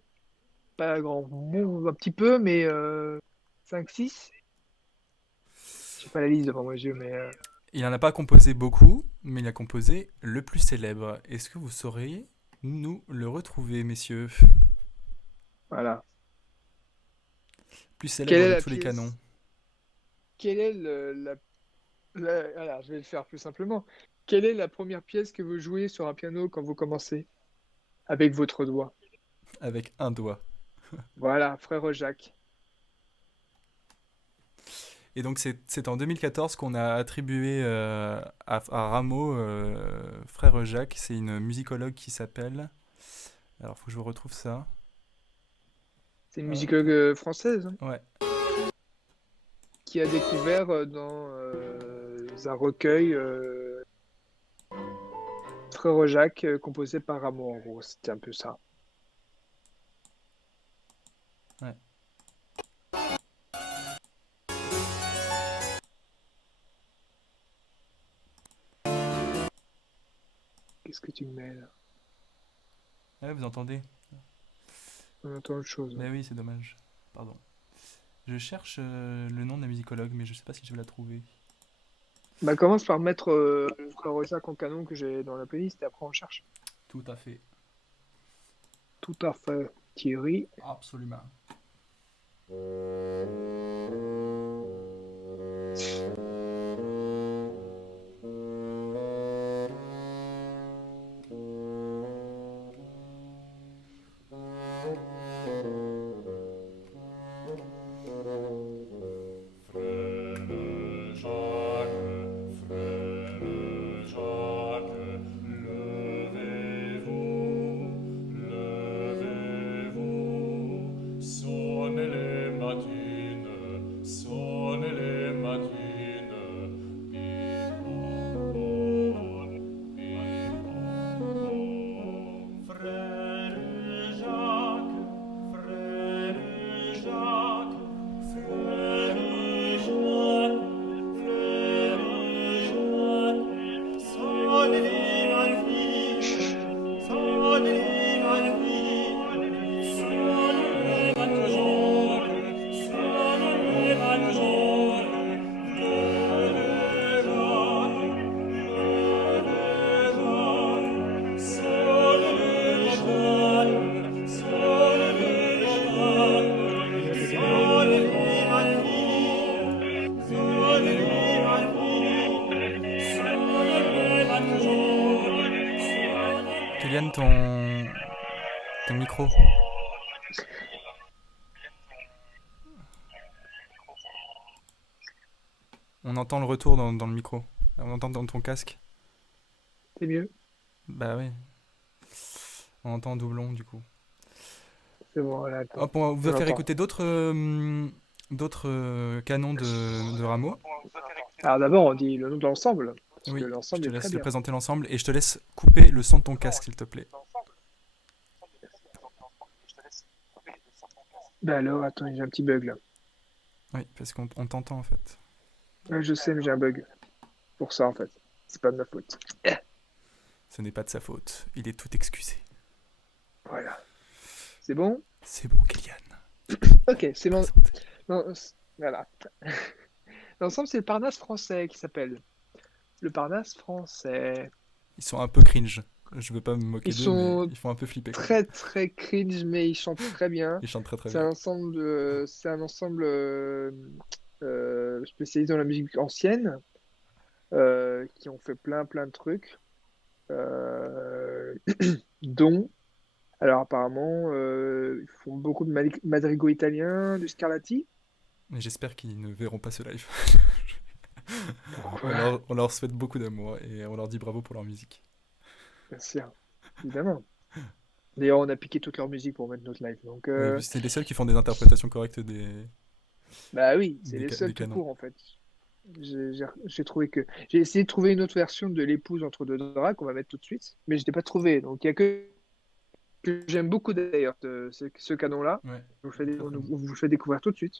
pas grand, bon, un petit peu, mais 5-6. J'ai pas la liste devant mes yeux, mais Il n'en a pas composé beaucoup, mais il a composé le plus célèbre. Est-ce que vous sauriez nous le retrouver, messieurs? voilà. Plus Quelle célèbre est de la tous les canons. pièce? Quelle est voilà, je vais le faire plus simplement. Quelle est la première pièce que vous jouez sur un piano quand vous commencez avec votre doigt? Avec un doigt. Voilà, Frère Jacques. Et donc c'est en 2014 qu'on a attribué à Rameau, frère Jacques, c'est une musicologue qui s'appelle... Alors faut que je vous retrouve ça. C'est une musicologue française, hein, Ouais, qui a découvert dans un recueil Frère Jacques composé par Rameau, en gros. C'était un peu ça. ouais. Qu'est-ce que tu me mets là? Ouais, vous entendez? On entend autre chose. Mais oui, c'est dommage. Pardon. Je cherche le nom de la musicologue, mais je sais pas si je vais la trouver. Bah, commence par mettre Frère Jacques en canon que j'ai dans la playlist et après on cherche. Tout à fait. Tout à fait, Thierry. Absolument. Sonnez les matines, Kéliane, ton micro. On entend le retour dans le micro. On entend dans ton casque. C'est mieux. Bah oui. On entend en doublon du coup. C'est bon, voilà, attends. Hop, on vous va On faire entend. écouter d'autres canons de Rameau. Alors d'abord, on dit le nom de l'ensemble, parce que Oui, je l'ensemble te est très laisse te bien. présenter l'ensemble et je te laisse couper le son de ton casque s'il te plaît. Bah alors, attends, j'ai un petit bug là. Oui, parce qu'on t'entend en fait. Ouais, je sais, mais j'ai un bug. Pour ça, en fait. C'est pas de ma faute. Ce n'est pas de sa faute. Il est tout excusé. Voilà. C'est bon? C'est bon, Kéliane. Ok, c'est bon. Présente. Non, voilà. L'ensemble, c'est le Parnasse français qui s'appelle. Le Parnasse français. Ils sont un peu cringe. Je veux pas me moquer Ils d'eux, mais sont ils font un peu flipper quand même. très très cringe, mais ils chantent très bien. Ils chantent très très C'est un bien. ensemble, spécialisé dans la musique ancienne, qui ont fait plein plein de trucs, euh, dont, alors apparemment, ils font beaucoup de madrigaux italiens, du Scarlatti. Mais j'espère qu'ils ne verront pas ce live. Pourquoi? On leur souhaite beaucoup d'amour et on leur dit bravo pour leur musique. Bien sûr, évidemment. D'ailleurs, on a piqué toute leur musique pour mettre notre live. Donc, Oui, c'est les seuls qui font des interprétations correctes bah oui, c'est les des seuls tout canons. court en fait. J'ai trouvé que j'ai essayé de trouver une autre version de l'épouse entre deux draps qu'on va mettre tout de suite, mais je n'ai pas trouvé. Donc il y a que j'aime beaucoup d'ailleurs ce canon-là. Ouais. On vous le fait découvrir tout de suite.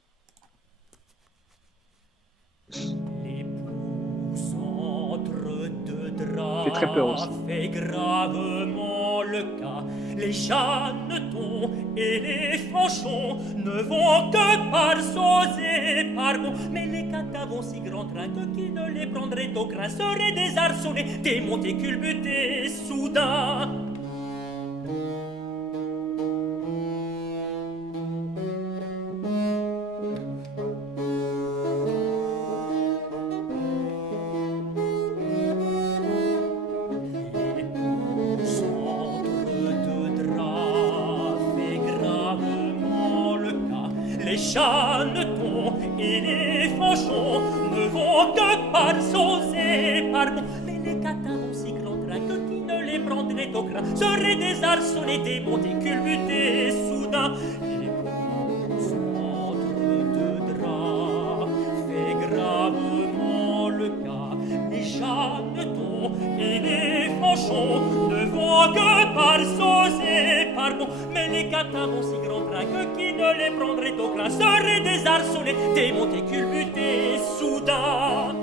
L'épouse entre deux draps Fait très peur aussi. fait gravement le cas. Les chanetons et les fanchons ne vont que par sauts et par bonds. Mais les catas vont si grand train que qui ne les prendrait au grain seraient désarçonnés, démontés, culbutés, soudain. L'épouse entre deux draps fait gravement le cas. Les chanetons et les fanchons ne vont que par sauts et par bonds. Mais les catins vont si grand train que qui ne les prendrait au grain seraient désarçonnés, démontés, culbutés, soudain. L'épouse entre deux draps fait gravement le cas. Les chanetons et les fanchons ne vont que par sauts et par bonds. Mais les catins vont si grand train que qui ne les prendrait au grain seraient désarçonnés, démontés, culbutés, soudain.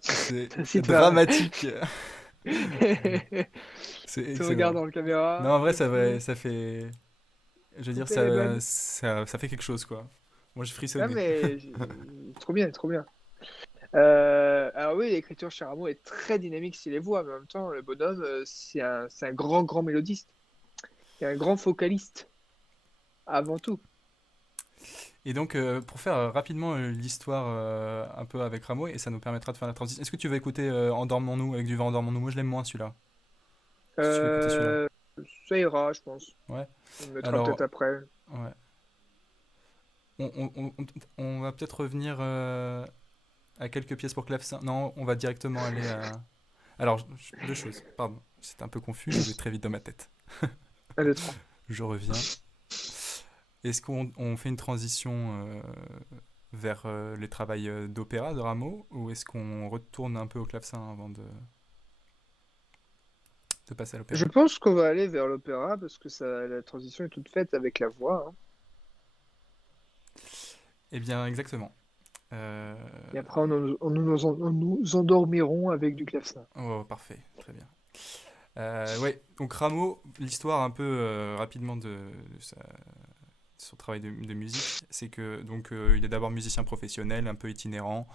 C'est Si dramatique. C'est Tu excellent. regardes dans la caméra. Non, en vrai, ça fait. Je veux dire, Couper les blagues. ça fait quelque chose, quoi. Moi, je Ah frissonnais. mais trop bien, trop bien. Alors oui, l'écriture chez Rameau est très dynamique s'il les voit, mais en même temps, le bonhomme, c'est un grand, grand mélodiste. C'est un grand vocaliste, avant tout. Et donc, pour faire rapidement l'histoire un peu avec Rameau, et ça nous permettra de faire la transition. Est-ce que tu veux écouter Endormons-nous avec du vent Endormons-nous? Moi, je l'aime moins celui-là. Si tu veux écouter celui-là. Ça ira, je pense. Ouais. On le mettra Alors, peut-être après. ouais. On va peut-être revenir à quelques pièces pour clavecin. Non, on va directement aller à. Alors, deux choses. Pardon, c'est un peu confus, je vais très vite dans ma tête. 1, 2, 3. Je reviens. Est-ce qu'on fait une transition vers les travails d'opéra de Rameau ou est-ce qu'on retourne un peu au clavecin avant de passer à l'opéra? Je pense qu'on va aller vers l'opéra parce que la transition est toute faite avec la voix, hein. Eh bien, exactement. Et après, on nous endormirons avec du clavecin. Oh, parfait, très bien. Ouais, donc Rameau, l'histoire un peu rapidement de son travail de musique, c'est que donc il est d'abord musicien professionnel, un peu itinérant.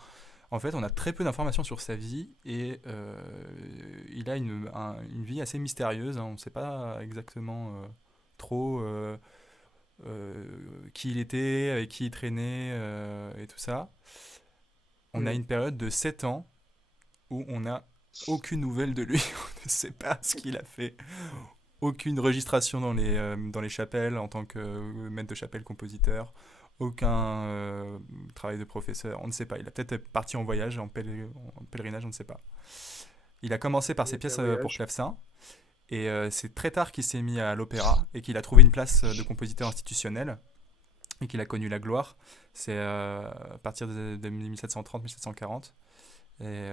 En fait, on a très peu d'informations sur sa vie et il a une vie assez mystérieuse, hein. On ne sait pas exactement trop qui il était, avec qui il traînait et tout ça. On a une période de 7 ans où on n'a aucune nouvelle de lui. On ne sait pas ce qu'il a fait. Aucune registration dans les chapelles en tant que maître de chapelle, compositeur. Aucun travail de professeur. On ne sait pas. Il a peut-être parti en voyage, en pèlerinage, on ne sait pas. Il a commencé par ses pièces pour clavecin. Et c'est très tard qu'il s'est mis à l'opéra et qu'il a trouvé une place de compositeur institutionnel et qu'il a connu la gloire. C'est à partir de 1730-1740. Et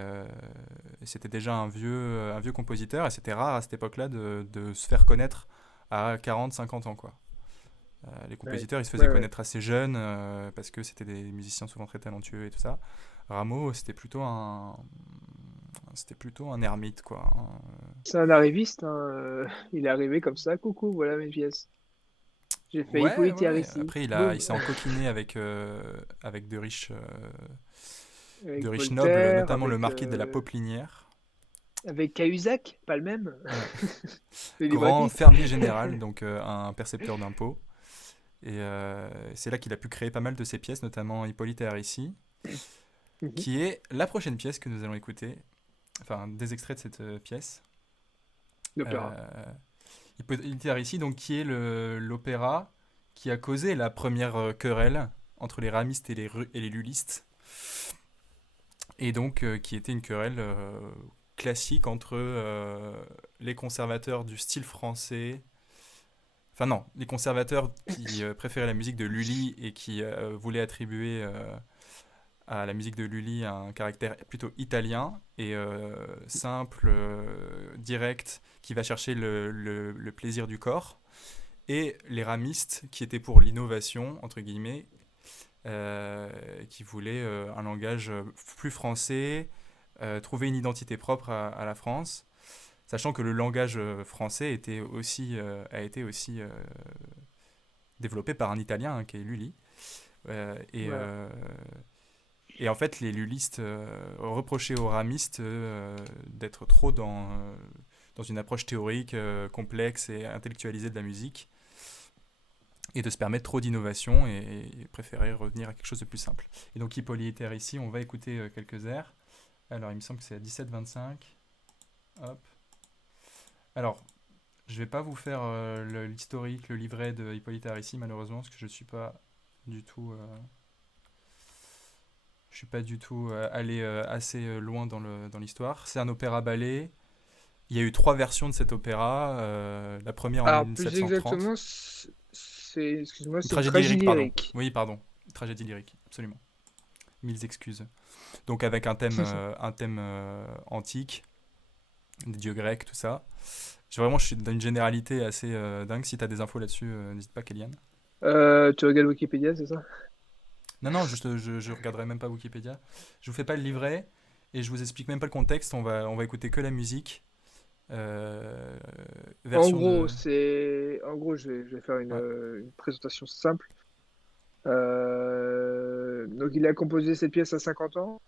c'était déjà un vieux compositeur et c'était rare à cette époque-là de se faire connaître à 40-50 ans, quoi. Les compositeurs, ils se faisaient connaître assez jeunes parce que c'était des musiciens souvent très talentueux et tout ça. Rameau, c'était plutôt un ermite, quoi. C'est un arriviste, hein. Il est arrivé comme ça, coucou, voilà mes pièces. J'ai fait Hippolyte ici. Après, il s'est encoquiné avec de riches nobles, notamment le marquis de la Poplinière. Avec Cahuzac, pas le même. Ouais. Grand fermier général, donc un percepteur d'impôts. Et c'est là qu'il a pu créer pas mal de ses pièces, notamment Hippolyte et Aricie, qui est la prochaine pièce que nous allons écouter. Enfin, des extraits de cette pièce. L'opéra. Hippolyte et Aricie, donc, qui est l'opéra qui a causé la première querelle entre les ramistes et les lullistes. Et donc, qui était une querelle classique entre les conservateurs du style français. Enfin non, les conservateurs qui préféraient la musique de Lully et qui voulaient attribuer à la musique de Lully un caractère plutôt italien et simple, direct, qui va chercher le plaisir du corps. Et les ramistes qui étaient pour l'innovation, entre guillemets, qui voulaient un langage plus français, trouver une identité propre à la France. Sachant que le langage français a été aussi développé par un Italien, hein, qui est Lully. Et en fait, les lullistes reprochaient aux ramistes d'être trop dans une approche théorique, complexe et intellectualisée de la musique, et de se permettre trop d'innovation et préférer revenir à quelque chose de plus simple. Et donc, Hippolyte ici, on va écouter quelques airs. Alors, il me semble que c'est à 17-25. Hop. Alors, je ne vais pas vous faire l'historique, le livret de Hippolyte ici, malheureusement, parce que je ne suis pas du tout... je suis pas du tout allé assez loin dans l'histoire. C'est un opéra-ballet. Il y a eu 3 versions de cet opéra. La première en 1730. Plus exactement, c'est une tragédie lyrique. Oui, pardon. Tragédie lyrique, absolument. Mille excuses. Donc avec un thème antique, des dieux grecs, tout ça. Je suis dans une généralité assez dingue. Si tu as des infos là-dessus, n'hésite pas, Kéliane. Tu regardes Wikipédia, c'est ça? Non, je regarderai même pas Wikipédia. Je vous fais pas le livret et je vous explique même pas le contexte. On va écouter que la musique. En gros, je vais faire une présentation simple. Donc, il a composé cette pièce à 50 ans,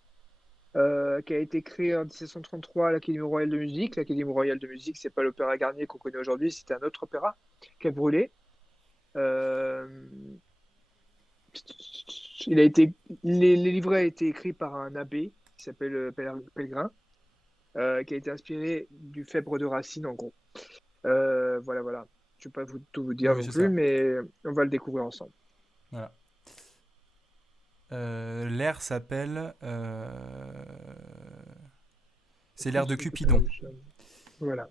qui a été créée en 1733 à l'Académie royale de musique. L'Académie royale de musique, c'est pas l'opéra Garnier qu'on connaît aujourd'hui, c'était un autre opéra qui a brûlé. Les livrets ont été écrits par un abbé qui s'appelle Pellegrin, qui a été inspiré du Phèdre de Racine, en gros. Voilà. Je ne vais pas tout vous dire non plus, mais on va le découvrir ensemble. Voilà. L'air s'appelle... c'est l'air de Cupidon. Voilà.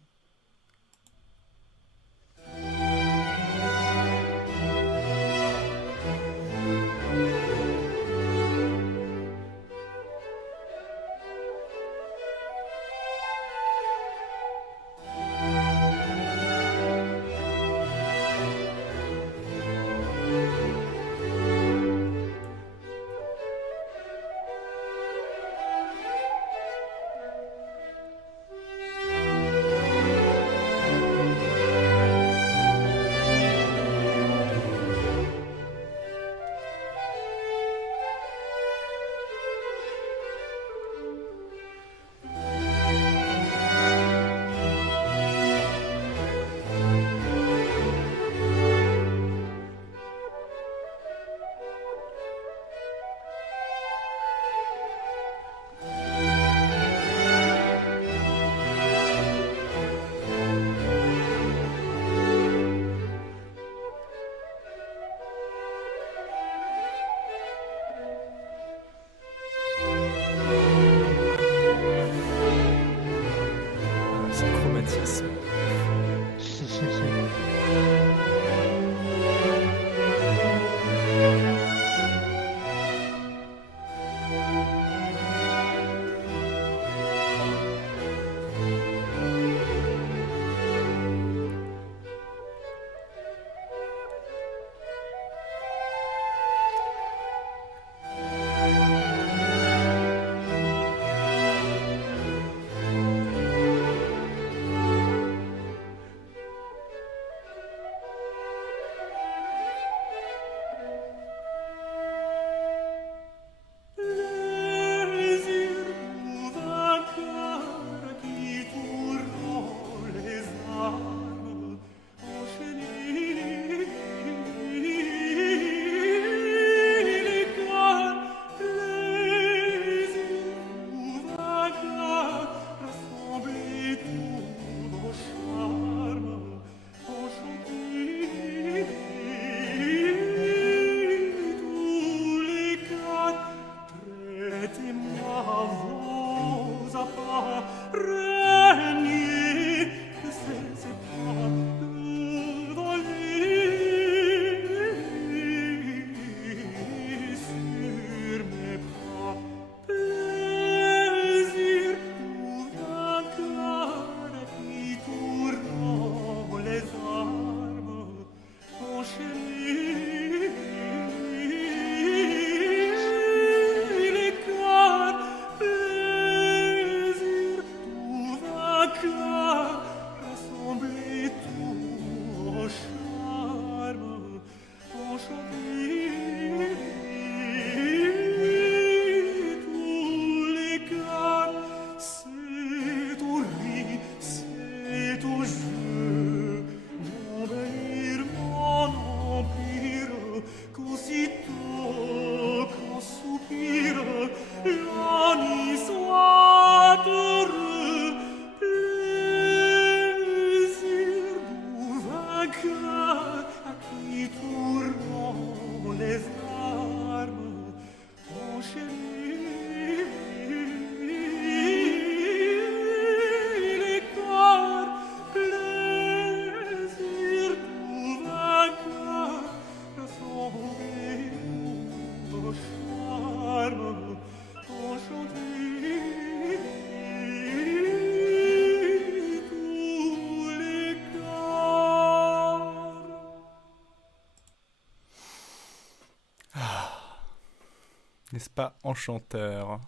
N'est-ce pas enchanteur?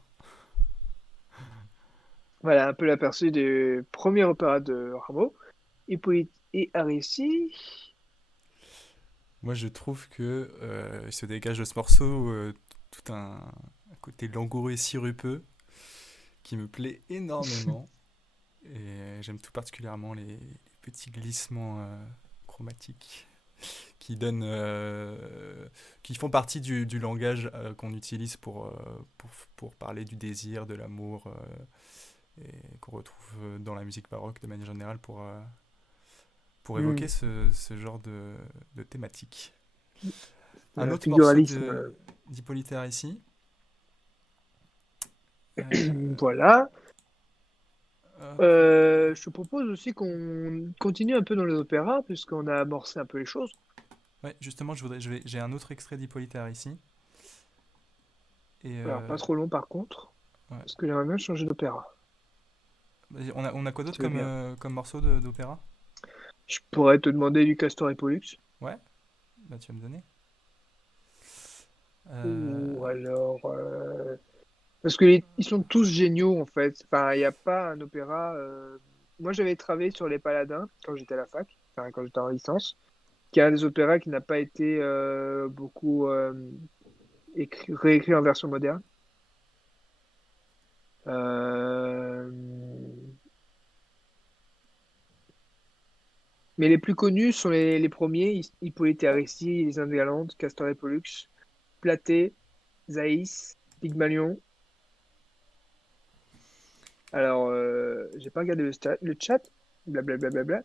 Voilà un peu l'aperçu du premier opéra de Rameau, Hippolyte et Aricie. Moi, je trouve que il se dégage de ce morceau tout un côté langoureux et sirupeux qui me plaît énormément. Et j'aime tout particulièrement les petits glissements chromatiques qui donnent, qui font partie du langage qu'on utilise pour parler du désir, de l'amour, et qu'on retrouve dans la musique baroque de manière générale pour évoquer ce genre de thématique. Un autre morceau d'Hippolyte ici. Voilà. Je te propose aussi qu'on continue un peu dans les opéras, puisqu'on a amorcé un peu les choses. Ouais, justement, j'ai un autre extrait d'Hippolyte ici. Alors, pas trop long par contre, ouais. Parce que j'aimerais bien changer d'opéra. On a quoi d'autre comme morceau d'opéra? Je pourrais te demander du Castor et Pollux. Ouais, bah tu vas me donner. Ou alors... Parce qu'ils sont tous géniaux en fait. Enfin, il n'y a pas un opéra... Moi, j'avais travaillé sur Les Paladins quand j'étais à la fac, enfin, quand j'étais en licence, qui est un des opéras qui n'a pas été beaucoup réécrit en version moderne. Mais les plus connus sont les premiers, Hippolyte et Aricie, Les Indes galantes, Castor et Pollux, Platée, Zaïs, Pygmalion. Alors, j'ai pas regardé le chat, blablabla.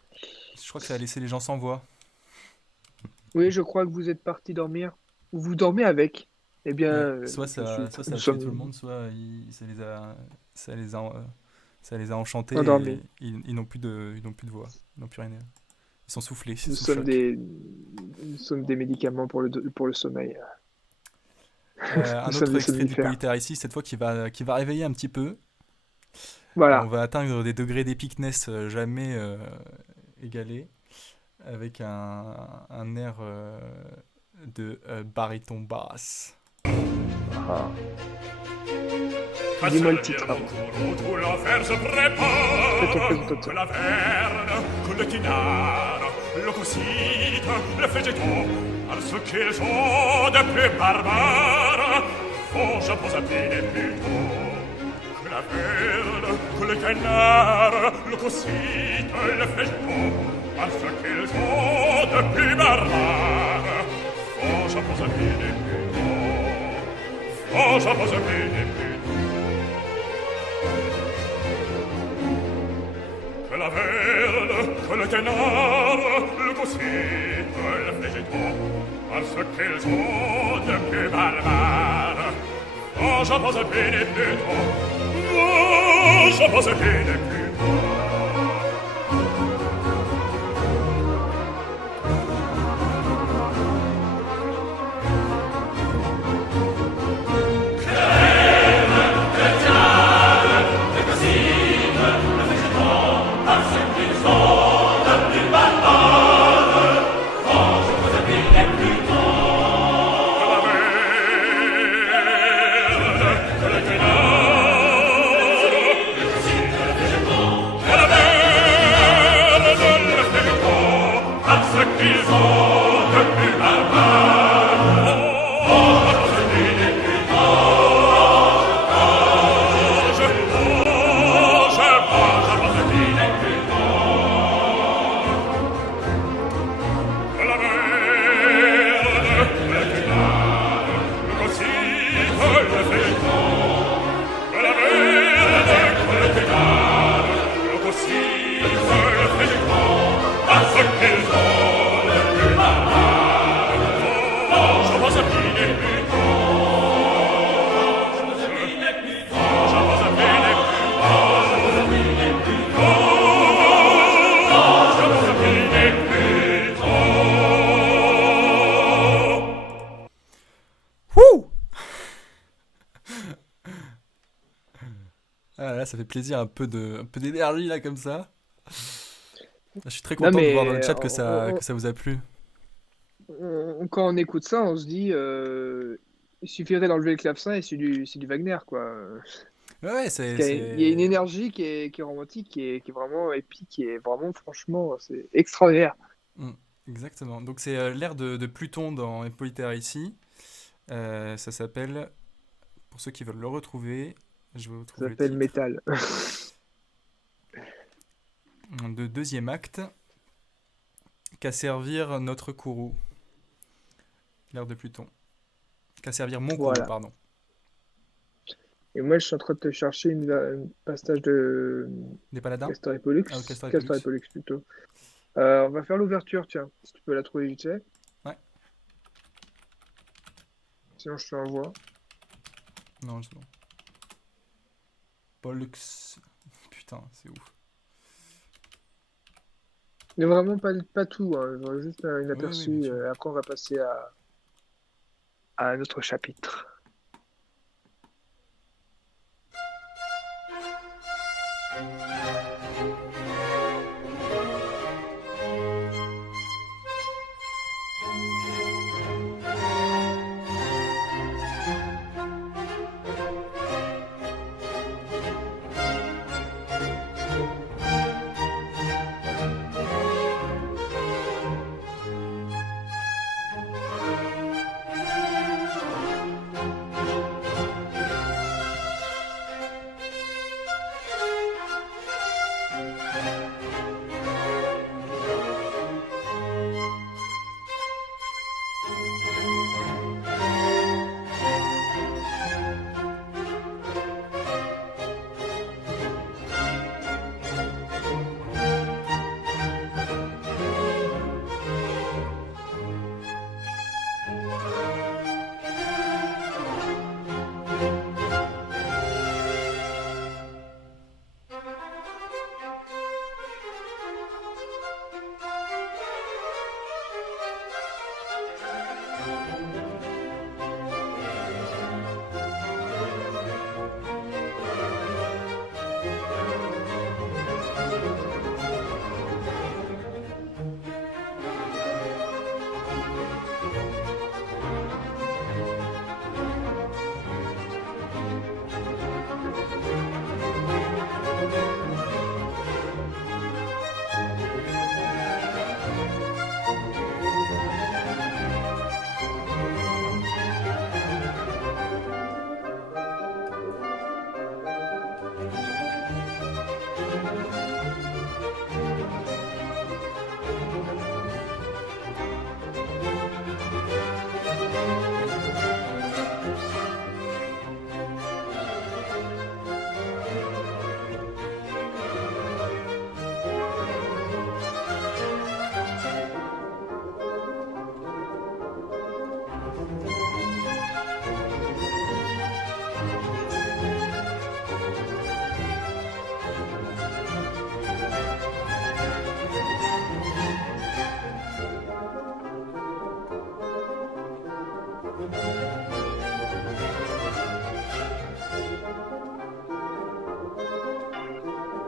Je crois que ça a laissé les gens sans voix. Oui, je crois que vous êtes parti dormir. Ou vous dormez avec. Eh bien, ouais. Soit ça a tué tout le monde, soit ça les a enchantés. Endormis. Ils n'ont plus de voix, ils n'ont plus rien. Ils sont soufflés. Nous sous sommes choc. nous sommes des médicaments pour le sommeil. Un Nous sommes autre des extrait somnifères. d'Hippolyta ici, cette fois qui va réveiller un petit peu. On Voilà. va atteindre des degrés d'épicness jamais égalés, avec un air de baryton basse. Ah. Dis-moi le titre avant. Tout l'enfer se prépare. Fais ton présentateur. La verne, con le tinard, le cosite, le végétaux, parce qu'ils sont de plus barbares, font je pose à pied plutôt. Que la verne, con le canard, le cosite, le végétaux, parce qu'ils sont de plus barbares, font je pose à pied plutôt. Font je pose à pied plutôt. Que la verne, que le canard, le cosite, le végétaux, parce qu'ils sont de plus barbares. Oh, je pose bene plutôt. Oh, je pose bene plutôt. Ah là, ça fait plaisir, un peu d'énergie là comme ça. Je suis très Non, content de mais voir dans le chat que ça, on- que ça vous a plu. quand on écoute ça, on se dit, il suffirait d'enlever le clavecin et c'est du Wagner, quoi. Ouais, Parce qu'il y a une énergie qui est romantique, qui est vraiment épique, qui est vraiment, franchement, c'est extraordinaire. Exactement. Donc c'est l'ère de Pluton dans Hippolyta ici. Ça s'appelle, pour ceux qui veulent le retrouver, je vais vous Ça trouver le s'appelle titre. Métal. De deuxième acte, qu'à servir notre Kourou. L'ère de Pluton. Qu'à servir mon Kourou, Voilà. pardon. Et moi, je suis en train de te chercher un passage de Des paladins? Castor et Pollux. Ah, ou Castor et Castor et Pollux. Pollux, plutôt. On va faire l'ouverture, tiens, si tu peux la trouver vite fait. Ouais. Sinon, je te l'envoie. Non, c'est bon. Pollux. Putain, c'est ouf. Il n'y a vraiment pas tout, hein. Je vois juste une Oui, aperçu. bien sûr. Après, on va passer à un autre chapitre.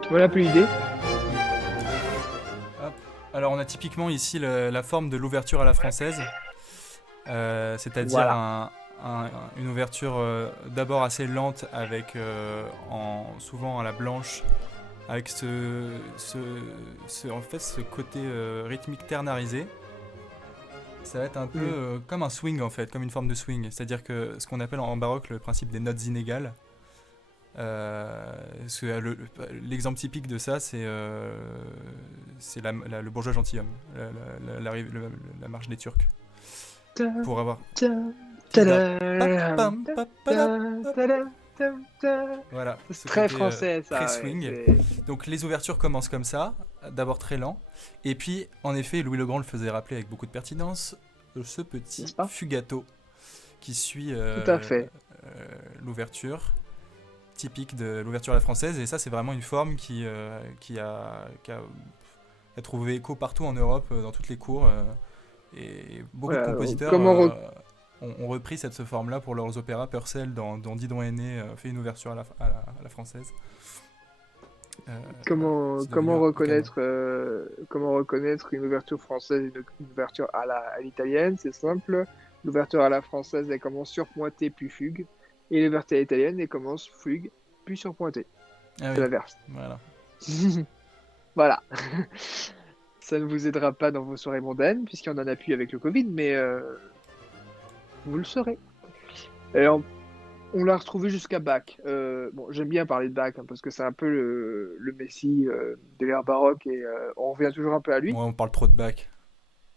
Voilà, plus l'idée. Hop. Alors on a typiquement ici la forme de l'ouverture à la française, c'est-à-dire Voilà. une ouverture d'abord assez lente avec souvent à la blanche, avec en fait, ce côté rythmique ternarisé. Ça va être un peu comme un swing en fait, comme une forme de swing, c'est-à-dire que ce qu'on appelle en baroque le principe des notes inégales. L'exemple typique de ça, c'est le bourgeois gentilhomme, la marche des Turcs. Pour avoir. Voilà, C'est très français ça. très swing. Donc les ouvertures commencent comme ça, d'abord très lent, et puis en effet Louis le Grand le faisait rappeler avec beaucoup de pertinence, ce petit fugato qui suit Tout à fait. l'ouverture typique de l'ouverture à la française, et ça c'est vraiment une forme qui a trouvé écho partout en Europe, dans toutes les cours, et beaucoup de compositeurs ont repris cette forme-là pour leurs opéras. Purcell dans Didon est né fait une ouverture à la française. Comment reconnaître une ouverture française et une ouverture à l'italienne? C'est simple. L'ouverture à la française, elle commence surpointée puis fugue. Et l'ouverture à l'italienne, elle commence fugue puis surpointée. C'est l'inverse. Voilà. Voilà. Ça ne vous aidera pas dans vos soirées mondaines, puisqu'il y en a plus avec le Covid, mais vous le saurez. Alors, on l'a retrouvé jusqu'à Bach. Bon, j'aime bien parler de Bach, hein, parce que c'est un peu le messie de l'ère baroque, et on revient toujours un peu à lui. Ouais, on parle trop de Bach.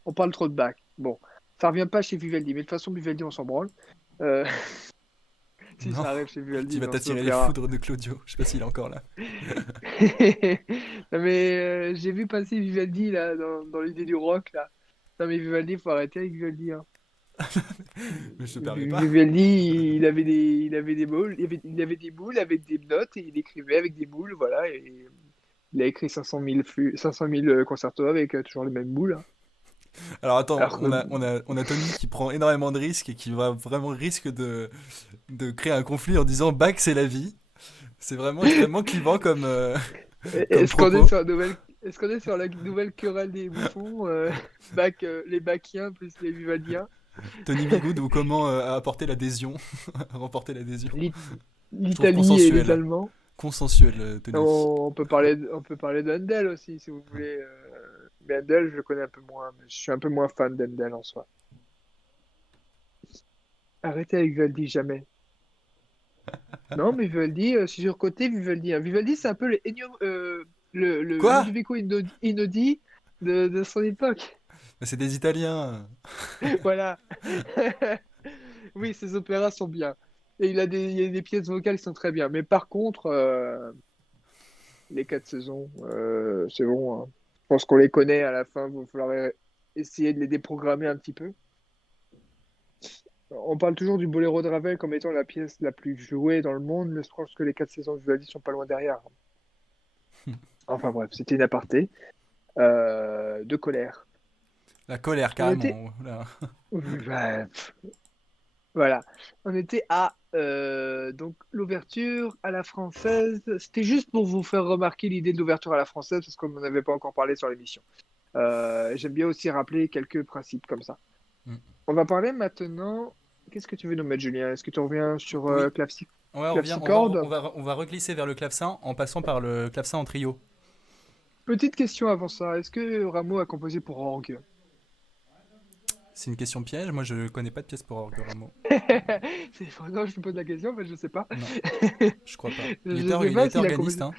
On parle trop de Bach. Bon, ça revient pas chez Vivaldi, mais de toute façon, Vivaldi, on s'en branle. Si non, ça arrive chez Vivaldi, tu vas t'attirer les foudres de Claudio. Je sais pas s'il est encore là. Non, mais j'ai vu passer Vivaldi là dans l'idée du rock là. Non mais Vivaldi, faut arrêter avec Vivaldi. Hein. Mais je te permets pas. Vivaldi, il avait des boules, il avait des boules avec des notes et il écrivait avec des boules, voilà. Et il a écrit 500 000 concertos avec toujours les mêmes boules. Hein. Alors attends, on a Tony qui prend énormément de risques et qui va vraiment risque de créer un conflit en disant Bach c'est la vie. C'est vraiment extrêmement clivant comme Est-ce qu'on propos. est sur la nouvelle querelle des bouffons, les Bachiens plus les Vivaldiens? Tony Bigoud, ou comment apporter l'adhésion, remporter l'adhésion. L'Italie et les Allemands. Consensuel, Tony. On peut parler de Handel aussi, si vous voulez. Mais Handel, je le connais un peu moins. Mais je suis un peu moins fan d'Handel en soi. Arrêtez avec Vivaldi, jamais. Non, mais Vivaldi, c'est surcoté Vivaldi. Hein. Vivaldi, c'est un peu le Ludovico Einaudi de son époque. Mais c'est des Italiens. Voilà. Oui, ses opéras sont bien. Et il y a des pièces vocales qui sont très bien. Mais par contre, les 4 saisons, c'est bon. Hein. Je pense qu'on les connaît à la fin. Il va falloir essayer de les déprogrammer un petit peu. On parle toujours du Boléro de Ravel comme étant la pièce la plus jouée dans le monde, mais je pense que les 4 saisons de Vivaldi sont pas loin derrière. Enfin bref, c'était une aparté. De colère. La colère, On était... carrément. Là. Ouais, voilà. On était à donc l'ouverture à la française. C'était juste pour vous faire remarquer l'idée de l'ouverture à la française parce qu'on n'en avait pas encore parlé sur l'émission. J'aime bien aussi rappeler quelques principes comme ça. Mm. On va parler maintenant. Qu'est-ce que tu veux nous mettre, Julien? Est-ce que tu reviens sur Oui. Ouais, clavecorde? on va reglisser vers le clavecin en passant par le clavecin en trio. Petite question avant ça. Est-ce que Rameau a composé pour orgue? C'est une question piège. Moi, je connais pas de pièce pour orgue, Rameau. C'est vraiment, je me pose la question, en fait, je sais pas. Non, je crois pas. Je Il sais a pas été s'il a organiste, composé. hein,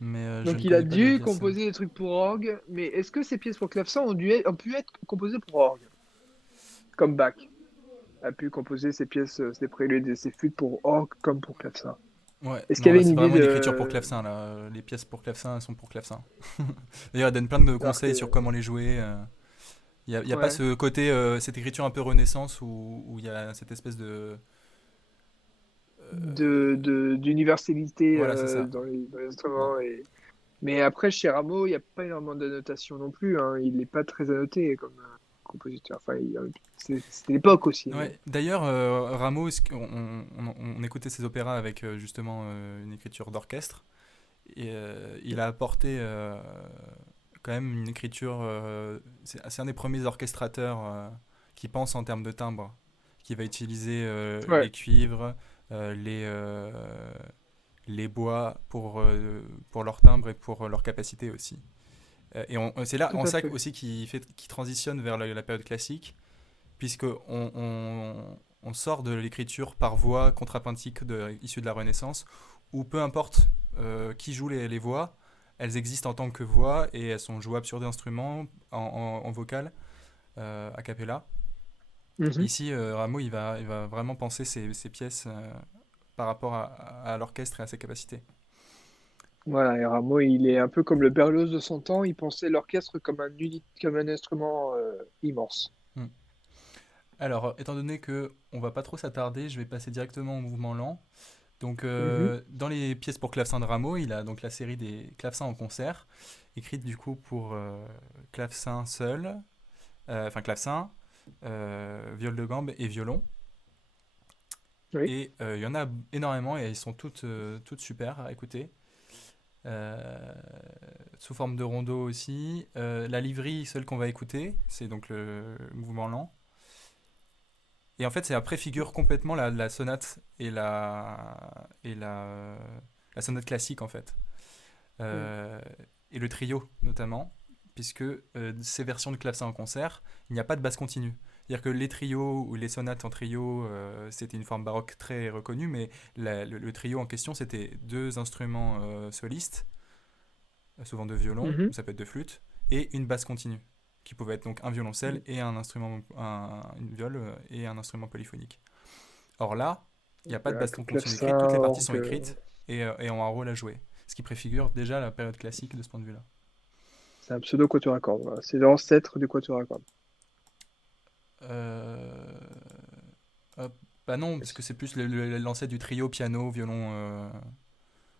mais je Donc ne il a connais pas de dû pièce. composer des trucs pour orgue, mais est-ce que ces pièces pour clavecin ont pu être composées pour orgue? Comme Bach a pu composer ses pièces, ses préludes et ses fugues pour orgue comme pour clavecin. Ouais, Est-ce qu'il non, y là, avait une c'est idée vraiment une écriture pour de... clavecin, là. Les pièces pour clavecin, elles sont pour clavecin. D'ailleurs, elle donne plein de Alors conseils que... sur comment les jouer. Il y a pas Ouais. ce côté, cette écriture un peu renaissance où il y a cette espèce de... D'universalité Voilà, c'est ça. dans les Ouais. instruments. Mais après, chez Rameau, il n'y a pas énormément d'annotation non plus. Hein. Il n'est pas très annoté comme compositeur. Enfin, c'était l'époque aussi. Mais... Ouais. D'ailleurs, Rameau, on écoutait ses opéras avec justement une écriture d'orchestre. Et il a apporté quand même une écriture. C'est un des premiers orchestrateurs qui pense en termes de timbre, qui va utiliser Ouais, les cuivres, les bois pour leur timbre et pour leur capacité aussi. C'est là tout en à ça fait. aussi qu'il transitionne vers la période classique, puisque on sort de l'écriture par voix contrapuntique issue de la Renaissance, où peu importe qui joue les voix, elles existent en tant que voix et elles sont jouables sur des instruments en vocal, a cappella. Mhm. Ici, Rameau, il va vraiment penser ses pièces par rapport à l'orchestre et à ses capacités. Voilà, et Rameau, il est un peu comme le Berlioz de son temps. Il pensait l'orchestre comme un instrument immense. Hmm. Alors, étant donné que on va pas trop s'attarder, je vais passer directement au mouvement lent. Donc, Mhm. dans les pièces pour clavecin de Rameau, il a donc la série des clavecins en concert, écrite du coup pour clavecin seul, enfin clavecin, viole de gambe et violon. Oui. Et il y en a énormément et elles sont toutes super à écouter. Sous forme de rondo aussi. La livrie, celle qu'on va écouter, c'est donc le mouvement lent. Et en fait, ça préfigure complètement la sonate la sonate classique en fait. Mm. Euh, et le trio notamment, puisque ces versions de clavecin en concert, il n'y a pas de basse continue. C'est-à-dire que les trios ou les sonates en trio, c'était une forme baroque très reconnue, mais le trio en question, c'était deux instruments solistes, souvent de violon, Mhm. ou ça peut être de flûte, et une basse continue, qui pouvait être donc un violoncelle et un instrument, une viole et un instrument polyphonique. Or là, il n'y a pas de basse Tout continue clavecin, écrite, toutes les parties sont orgue. écrites et ont un rôle à jouer. Ce qui préfigure déjà la période classique de ce point de vue-là. C'est un pseudo quatuor à cordes. Voilà. C'est l'ancêtre du quatuor à cordes. Euh... Bah non, parce que c'est plus l'ancêtre du trio, piano, violon.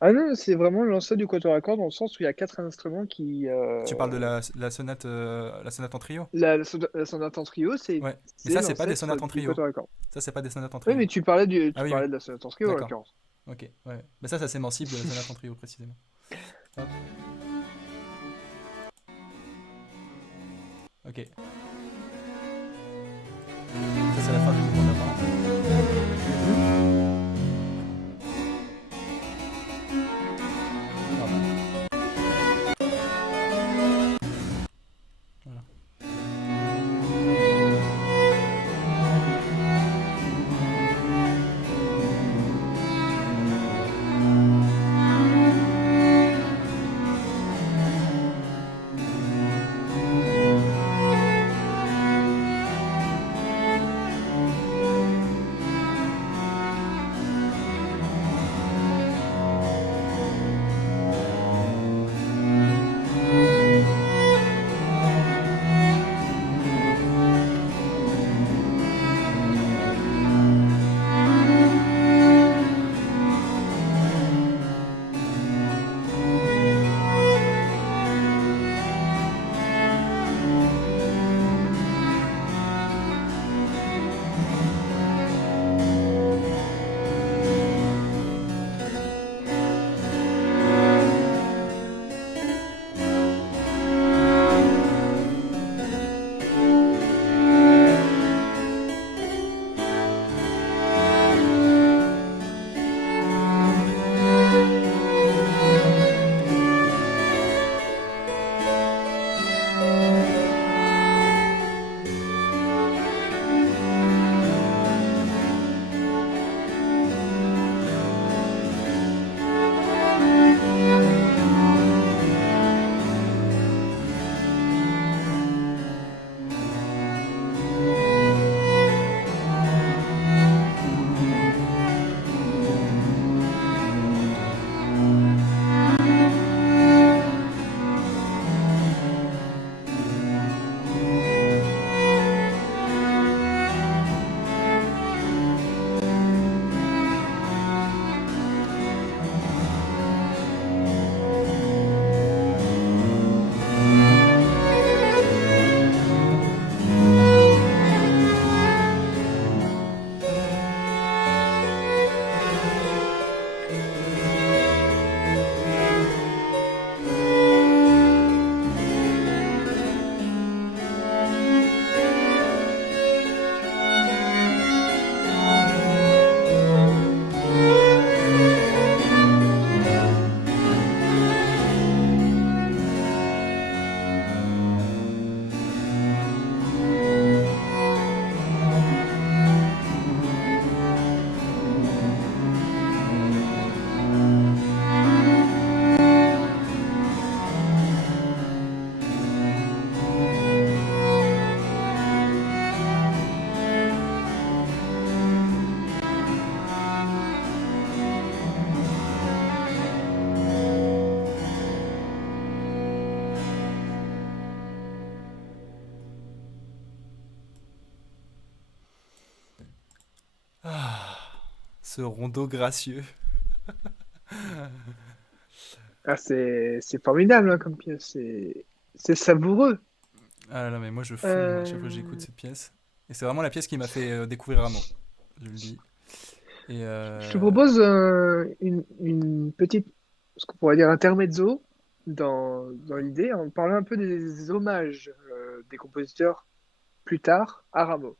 Ah non, c'est vraiment l'ancêtre du quatuor à cordes dans le sens où il y a quatre instruments qui. Tu parles de la sonate en trio? La sonate en trio, Ouais. Mais c'est ça, c'est pas des l'ancêtre sonates en du trio. quatuor à cordes. Ça, c'est pas des sonates en Oui, trio. mais Ah tu oui, oui. parlais de la sonate en trio en D'accord. l'occurrence. Ok, ouais. Bah ça c'est sensible, la sonate en trio précisément. Hop. Ok. Ça, c'est la fin du mouvement d'avant. Mhm. Pardon. Voilà. ce rondeau gracieux. Ah, c'est formidable hein, comme pièce. C'est savoureux. Ah là là, mais moi je fonds à chaque fois que j'écoute Euh, cette pièce. Et c'est vraiment la pièce qui m'a fait découvrir Rameau, je le dis. Et je te propose une petite, ce qu'on pourrait dire intermezzo dans l'idée, en parlant un peu des hommages des compositeurs plus tard à Rameau.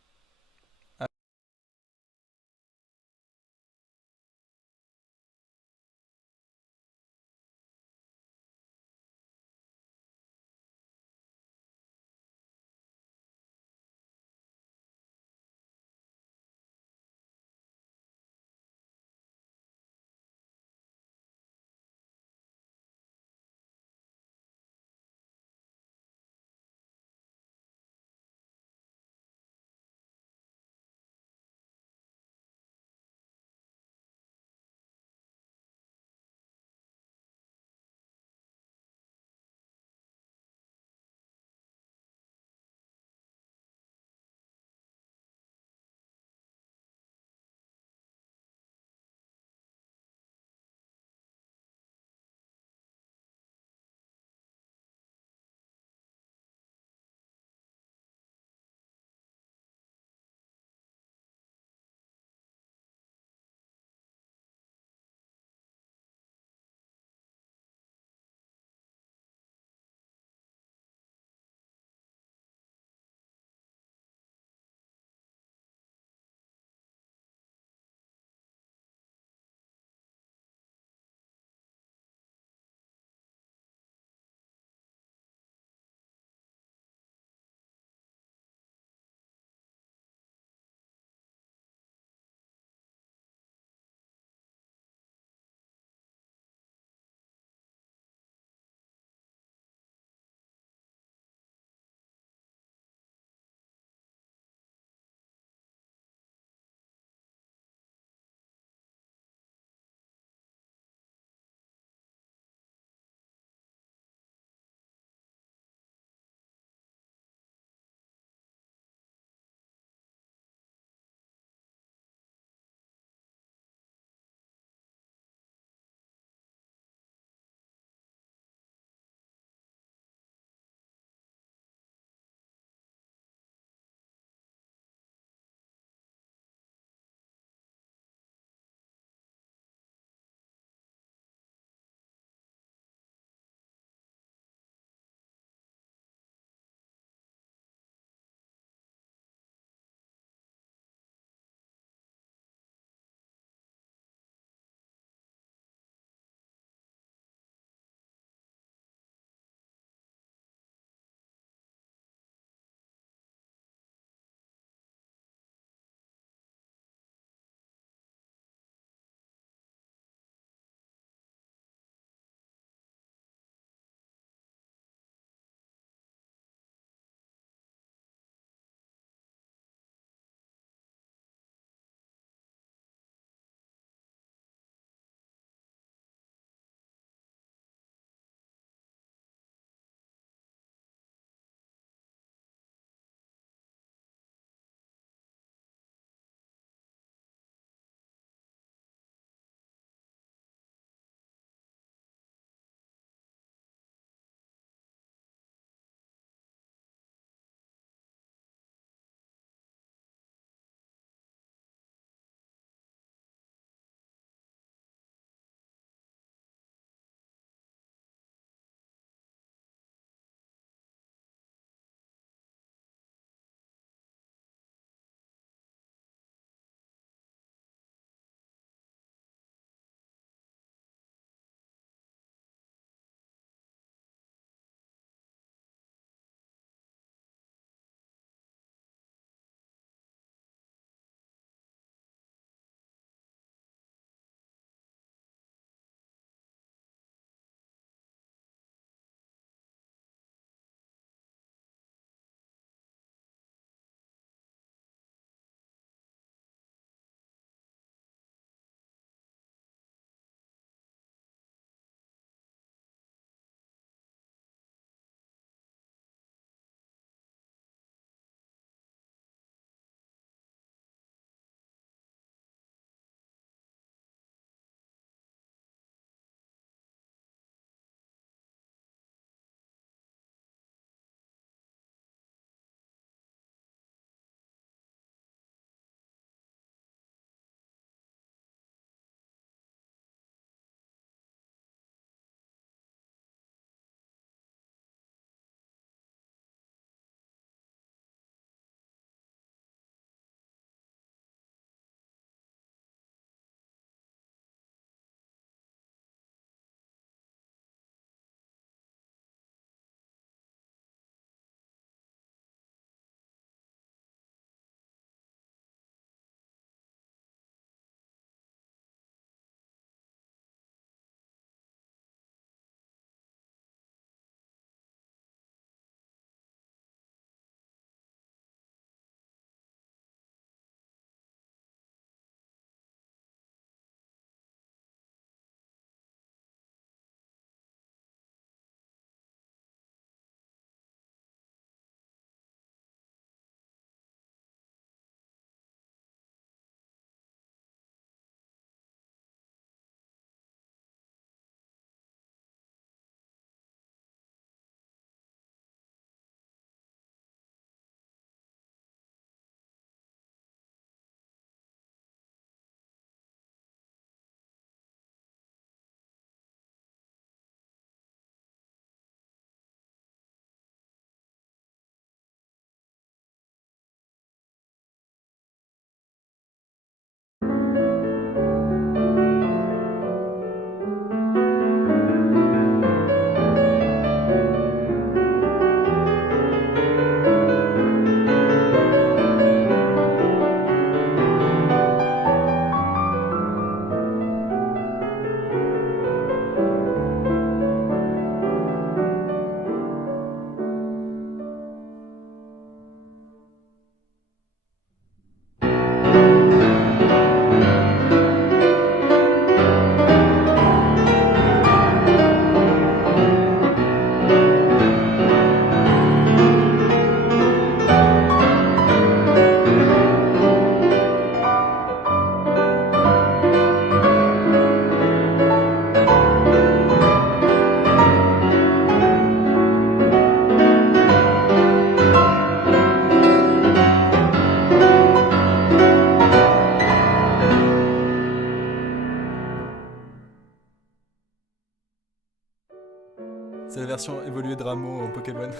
version évoluée de Rameau en Pokémon.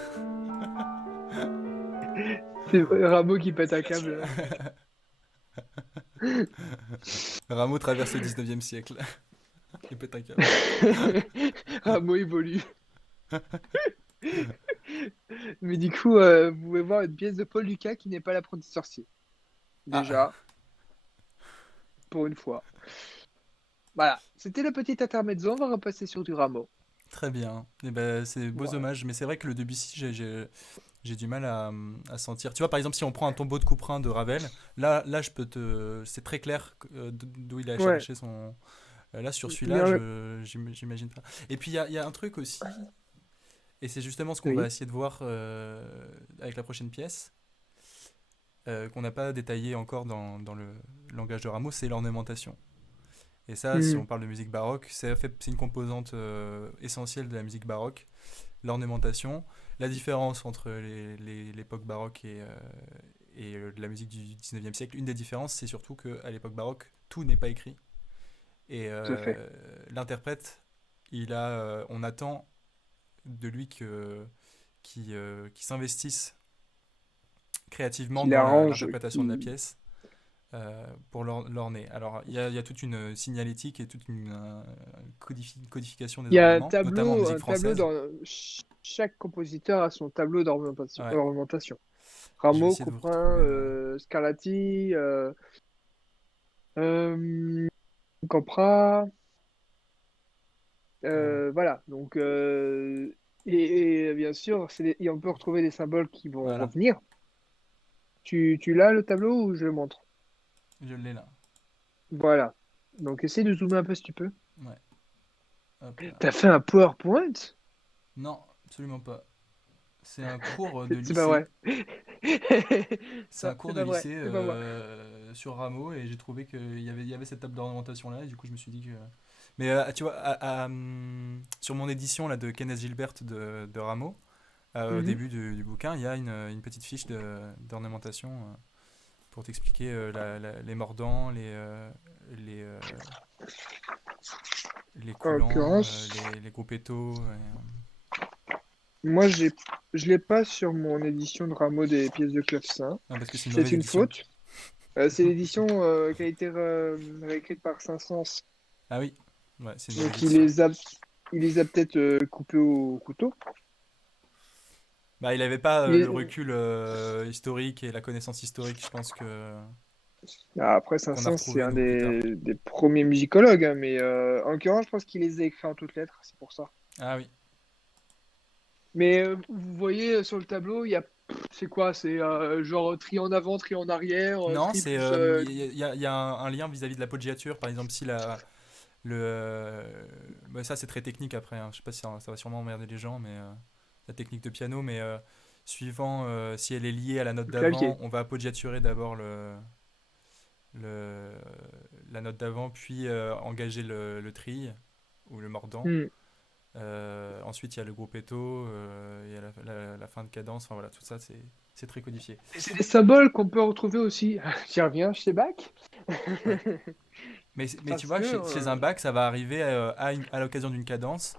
C'est Rameau qui pète un câble. Rameau traverse le 19e siècle. Il pète un câble. Rameau évolue. Mais du coup, vous pouvez voir une pièce de Paul Lucas qui n'est pas l'apprenti sorcier. Déjà. Pour une fois. Voilà. C'était le petit intermezzo. On va repasser sur du Rameau. Très bien. Et ben, c'est beaux Ouais. hommages, mais c'est vrai que le Debussy, j'ai du mal à sentir. Tu vois, par exemple, si on prend un tombeau de Couperin de Ravel, là c'est très clair d'où il a Ouais. cherché son. Là, sur celui-là, Mais j'imagine pas. Et puis, il y a un truc aussi, et c'est justement ce qu'on Oui. va essayer de voir avec la prochaine pièce, qu'on n'a pas détaillé encore dans le langage de Rameau, c'est l'ornementation. Et ça, si on parle de musique baroque, c'est une composante essentielle de la musique baroque, l'ornementation. La différence entre l'époque baroque et de la musique du 19e siècle, une des différences, c'est surtout qu'à l'époque baroque, tout n'est pas écrit. Et Tout à fait. l'interprète, on attend de lui qu'il s'investisse créativement Qu'il dans arrange, l'interprétation de la pièce. Pour l'orner. Alors, il y a toute une signalétique et toute une codification des Il y a un ornements, notamment en musique tableau française. dans chaque compositeur a son tableau d'ornementation. Ouais. Ornementation. Je vais Rameau, essayer de vous Couperin, retrouver Scarlatti, Campra. Voilà. Donc, et bien sûr, et on peut retrouver des symboles qui vont Voilà. revenir. Tu l'as le tableau ou je le montre? Je l'ai là. Voilà. Donc, essaye de zoomer un peu si tu peux. Ouais. Hop là. T'as fait un PowerPoint? Non, absolument pas. C'est un cours de C'est pas lycée. vrai. C'est un cours de pas vrai, lycée c'est pas vrai. sur Rameau et j'ai trouvé qu'il y avait cette table d'ornementation là et du coup je me suis dit que. Mais tu vois, sur mon édition là, de Kenneth Gilbert de Rameau, au Mhm. début du bouquin, il y a une petite fiche d'ornementation pour t'expliquer les mordants, les En coulants, l'occurrence, les gruppettos. moi, je l'ai pas sur mon édition de Rameau des pièces de clavecin. Non, parce que c'est une C'est mauvaise une édition. faute. C'est l'édition qui a été réécrite par Saint-Saëns. Ah oui, ouais, c'est une mauvaise Donc, édition. il les a peut-être coupés au couteau. Bah, il n'avait pas Il le est- recul historique et la connaissance historique, je pense Après, qu'on a Saint-Saëns, c'est retrouvé un nous plus tard. des premiers musicologues, hein, mais en l'occurrence, je pense qu'il les a écrits en toutes lettres, c'est pour ça. Ah oui, Mais vous voyez sur le tableau, c'est quoi? C'est genre tri en avant, tri en arrière, non, tri c'est plus. il y a un lien vis-à-vis de l'appoggiature, par exemple si bah, ça c'est très technique après, hein. Je sais pas si ça va sûrement emmerder les gens, mais la technique de piano, mais suivant si elle est liée à la note Le d'avant, clavier. on va appoggiaturer d'abord le, la note d'avant, puis engager le tri ou le mordant. Hmm. Ensuite, il y a le gruppetto, il y a la fin de cadence, enfin voilà, tout ça c'est très codifié. Et c'est des symboles qu'on peut retrouver aussi. J'y reviens chez Bach. Ouais. Mais tu Parce vois, que chez un Bach, ça va arriver à l'occasion d'une cadence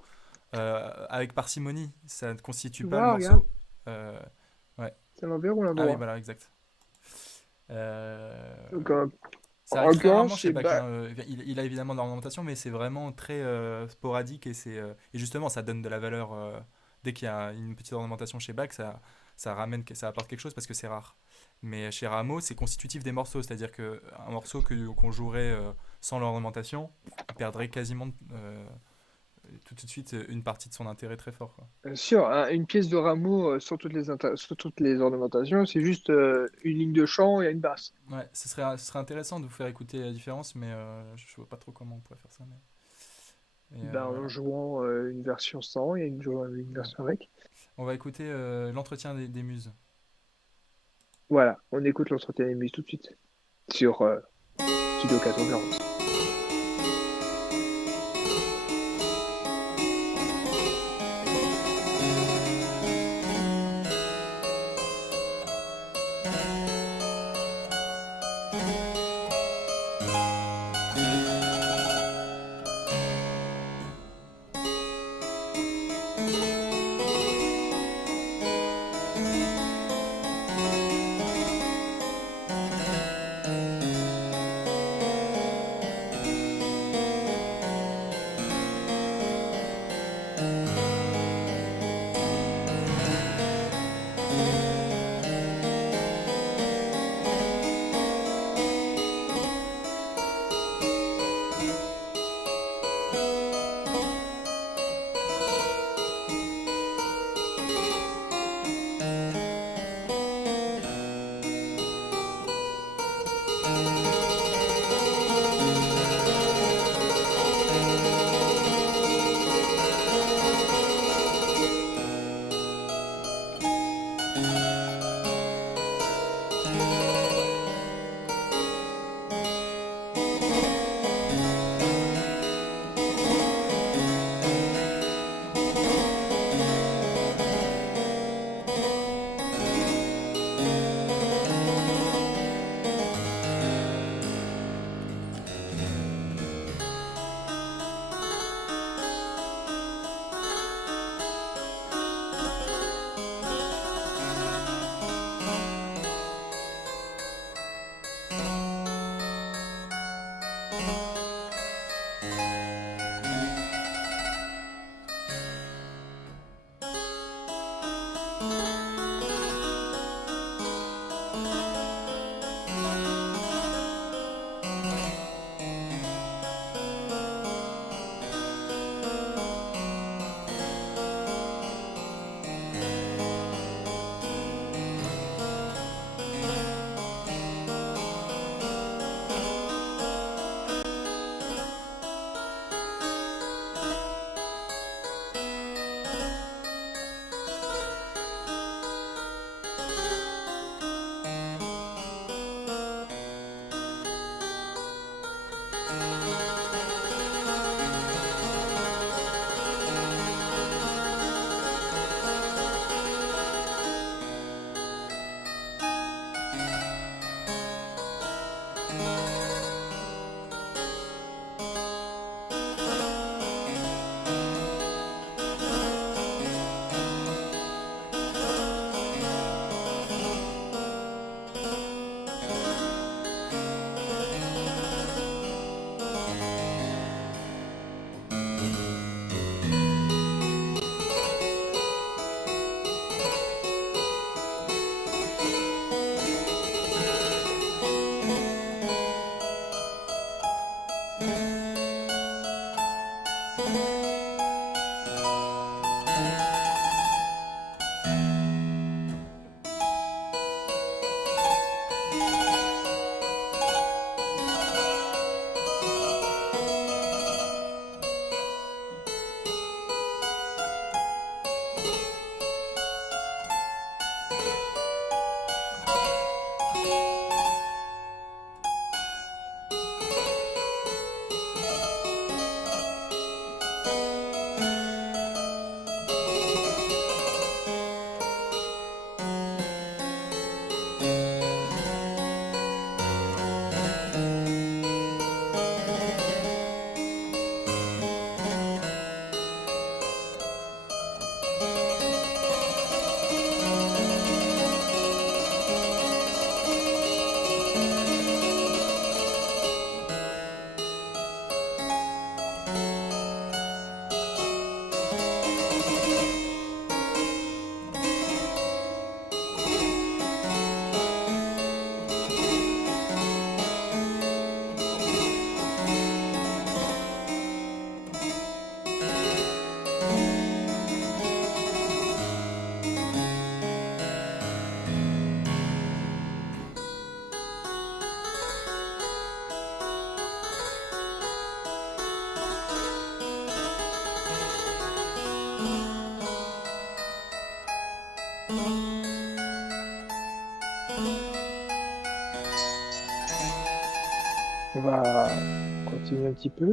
avec parcimonie. Ça ne constitue tu pas le vois, regarde, morceau. Euh, ouais. c'est à l'envers ou à Ah oui, l'endroit. voilà, exact. Euh, Donc, Ça en arrive très rarement l'occurrence, chez chez Bach, Bach. hein. Il a évidemment de l'ornementation, mais c'est vraiment très sporadique et justement, ça donne de la valeur. Dès qu'il y a une petite ornementation chez Bach, ça apporte quelque chose parce que c'est rare. Mais chez Rameau, c'est constitutif des morceaux, c'est-à-dire qu'un morceau qu'on jouerait sans l'ornementation, il perdrait quasiment tout de suite une partie de son intérêt très fort, quoi. Bien sûr, hein, une pièce de Rameau sur toutes les ornementations, c'est juste une ligne de chant et une basse. Ouais, ce serait intéressant de vous faire écouter la différence, mais je vois pas trop comment on pourrait faire ça. Ben, en Voilà. jouant une version sans et une Ouais. version avec. On va écouter l'entretien des muses. Voilà, on écoute l'entretien des muses tout de suite sur Studio 440. On va continuer un petit peu.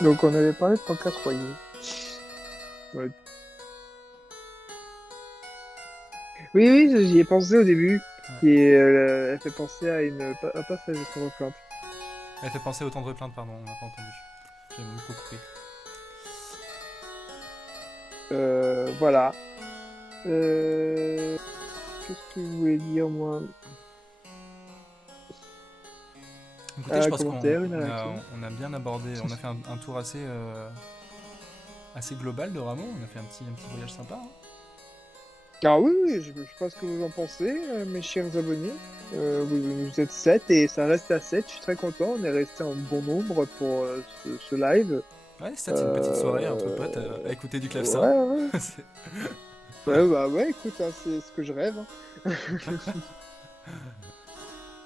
Donc on avait parlé de Pancas Royer. Ouais. Oui, oui, j'y ai pensé au début. Et elle fait penser à un passage de son plainte. Elle fait penser au tendre plainte, pardon, on n'a pas entendu. J'ai beaucoup coupé. Voilà. Qu'est-ce que je voulais dire, moi? Écoutez, je pense qu'on commentaire, une on a, réaction. on a bien abordé, on a fait un tour assez global de Rameau, on a fait un petit voyage sympa. Hein. Ah oui, oui, je sais pas ce que vous en pensez, mes chers abonnés. Vous êtes 7 et ça reste à 7. Je suis très content. On est resté en bon nombre pour ce live. Ouais, c'est une petite soirée entre potes à écouter du clavecin. Ouais, ouais. C'est- Ouais, bah ouais, écoute, hein, c'est ce que je rêve. Hein.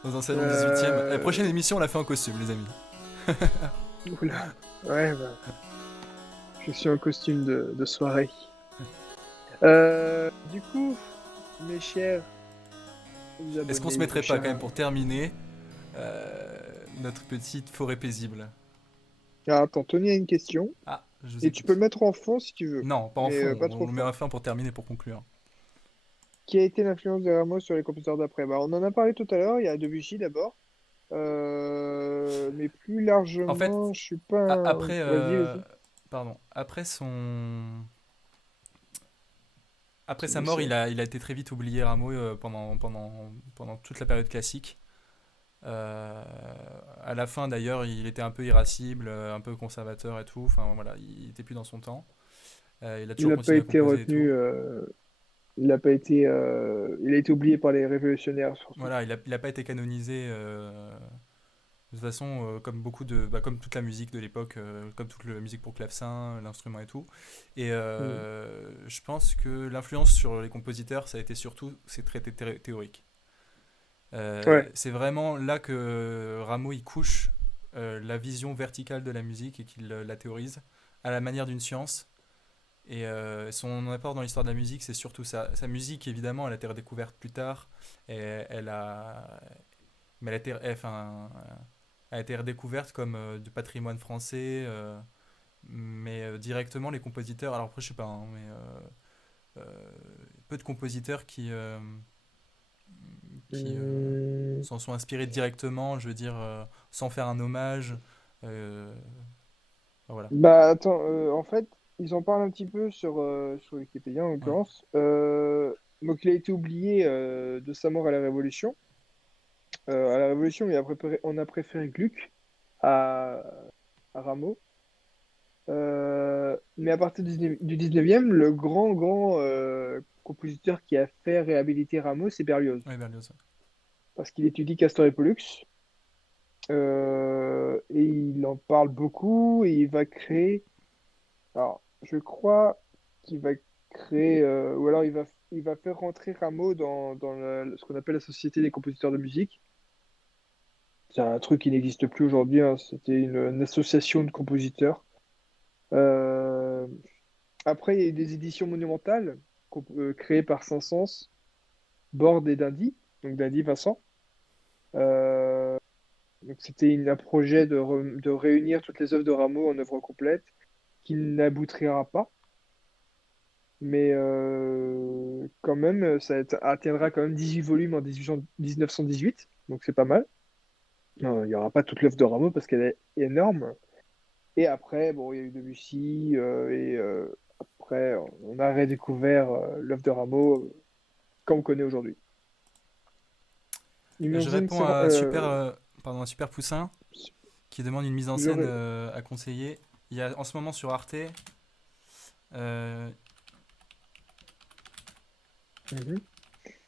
Dans un salon 18ème. La prochaine émission, on l'a fait en costume, les amis. Oula. Ouais, bah. Je suis en costume de soirée. Du coup, mes chers abonnés. Est-ce qu'on se mettrait pas quand même pour terminer notre petite forêt paisible? Ah, attends, Tony a une question. Ah, je vous Et écoute. tu peux le mettre en fond si tu veux. Non, pas en Mais, fond, pas on trop le met fort. en fin pour terminer, pour conclure. Qui a été l'influence de Rameau sur les compositeurs d'après? Bah, on en a parlé tout à l'heure, il y a Debussy d'abord. Mais plus largement, En fait, je suis pas un... Après, Vas-y, vas-y. pardon, après sa C'est- mort, c'est- il a été très vite oublié, Rameau, pendant toute la période classique. À la fin, d'ailleurs, il était un peu irascible, un peu conservateur et tout. Enfin, voilà, il était plus dans son temps. Il a Il toujours n'a pas continué à été composer et tout. retenu, il n'a pas été, il a été oublié par les révolutionnaires surtout. Voilà, il a pas été canonisé. De toute façon, comme toute la musique de l'époque, comme toute la musique pour clavecin, l'instrument et tout. Et Mm. je pense que l'influence sur les compositeurs, ça a été surtout, c'est très théorique. Ouais, C'est vraiment là que Rameau il couche la vision verticale de la musique et qu'il la théorise à la manière d'une science. Et son apport dans l'histoire de la musique, c'est surtout ça. Sa musique, évidemment, elle a été redécouverte plus tard. Et mais elle a été redécouverte comme du patrimoine français. Mais directement, les compositeurs. Alors après, je sais pas, hein, mais peu de compositeurs qui Mm. s'en sont inspirés directement, je veux dire, sans faire un hommage. Euh, voilà. Bah attends, en fait, ils en parlent un petit peu sur Wikipédia en Ouais. l'occurrence. Donc il a été oublié de sa mort à la Révolution. À la Révolution, on a préféré Gluck à, à Rameau. Mais à partir du 19e, le grand compositeur qui a fait réhabiliter Rameau, c'est Berlioz. Ouais, Berlioz. Ouais. Parce qu'il étudie Castor et Pollux. Et il en parle beaucoup et il va créer. Alors, je crois qu'il va créer. Ou alors il va faire rentrer Rameau dans ce qu'on appelle la Société des compositeurs de musique. C'est un truc qui n'existe plus aujourd'hui. Hein. C'était une association de compositeurs. Euh, Après, il y a eu des éditions monumentales créées par Saint-Saëns, Borde et Dindy, donc Dindy Vincent. Euh, donc c'était un projet de réunir toutes les œuvres de Rameau en œuvre complète, qui n'aboutira pas, mais quand même, atteindra quand même 18 volumes en 1918, donc c'est pas mal. Non, il n'y aura pas toute l'œuvre de Rameau parce qu'elle est énorme. Et après, bon, il y a eu Debussy, et après, on a redécouvert l'œuvre de Rameau comme on connaît aujourd'hui. Je Imagine réponds ça. à Super Poussin qui demande une mise en scène j'aurais- à conseiller. Il y a en ce moment sur Arte. euh, Mhm.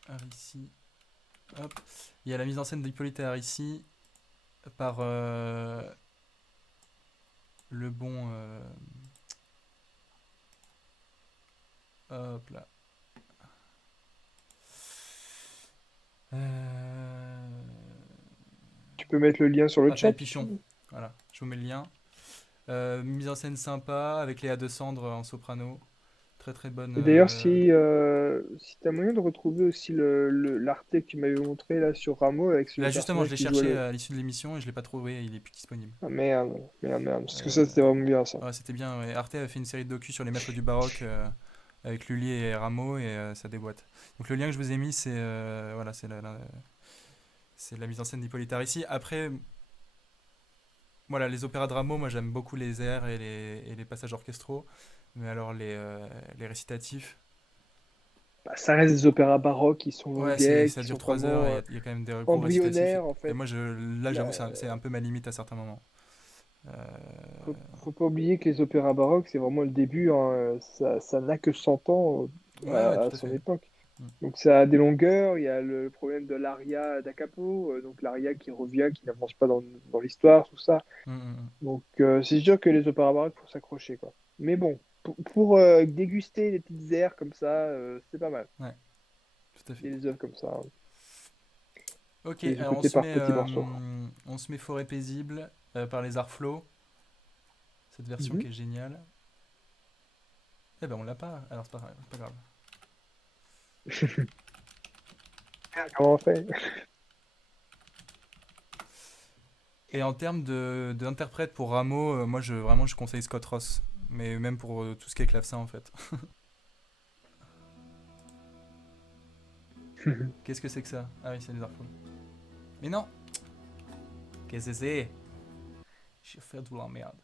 Arici. Hop. Il y a la mise en scène d'Hippolyte Arici par le bon. Hop là. Tu peux mettre le lien sur le chat. Raphaël Pichon. Voilà, je vous mets le lien. Mise en scène sympa avec Léa de Sandre en soprano. Très très bonne. Et d'ailleurs, si tu as moyen de retrouver aussi l'Arte que tu m'avais montré là sur Rameau avec Là le justement, je personnage l'ai qui jouait cherché le. à l'issue de l'émission et je l'ai pas trouvé, il est plus disponible. Ah merde, merde, merde. Parce que Euh, ça, c'était vraiment bien ça. ouais, c'était bien. Ouais. Arte a fait une série de docu sur les maîtres du baroque avec Lully et Rameau et ça déboîte. Donc le lien que je vous ai mis, c'est voilà, c'est la mise en scène d'Hippolyte Arici. Après, voilà, les opéras de Rameau, moi j'aime beaucoup les airs et les passages orchestraux, mais alors les récitatifs, Bah, ça reste des opéras baroques qui sont ouais, longuets, ça qui dure sont 3 heures et vraiment il y a quand même des gros récitatifs. embryonnaires en Et fait. moi, là, j'avoue, La- c'est un peu ma limite à certains moments. Euh, faut pas oublier que les opéras baroques, c'est vraiment le début, hein. Ça n'a que 100 ans ouais, ouais, à tout à son fait. époque. Mm. Donc ça a des longueurs, il y a le problème de l'aria da capo, donc l'aria qui revient, qui n'avance pas dans l'histoire, tout ça. Mm, mm, Donc c'est sûr que les opéras baroques, faut s'accrocher, quoi. Mais bon, pour déguster des petites airs comme ça, c'est pas mal. mm. Ouais, tout à fait. Il y a des œuvres comme ça, hein. Ok, Les alors écouter par petits morceaux. on se met Forêt paisible par les Arflots, cette version Mhm. qui est géniale. Eh ben on l'a pas, alors c'est pas grave. Comment on fait? Et en termes d'interprète pour Rameau, moi vraiment je conseille Scott Ross, mais même pour tout ce qui est clavecin en fait. Qu'est-ce que c'est que ça? Ah oui, c'est les Arflots. Mais non! Qu'est-ce que c'est? J'ai fait de la merde.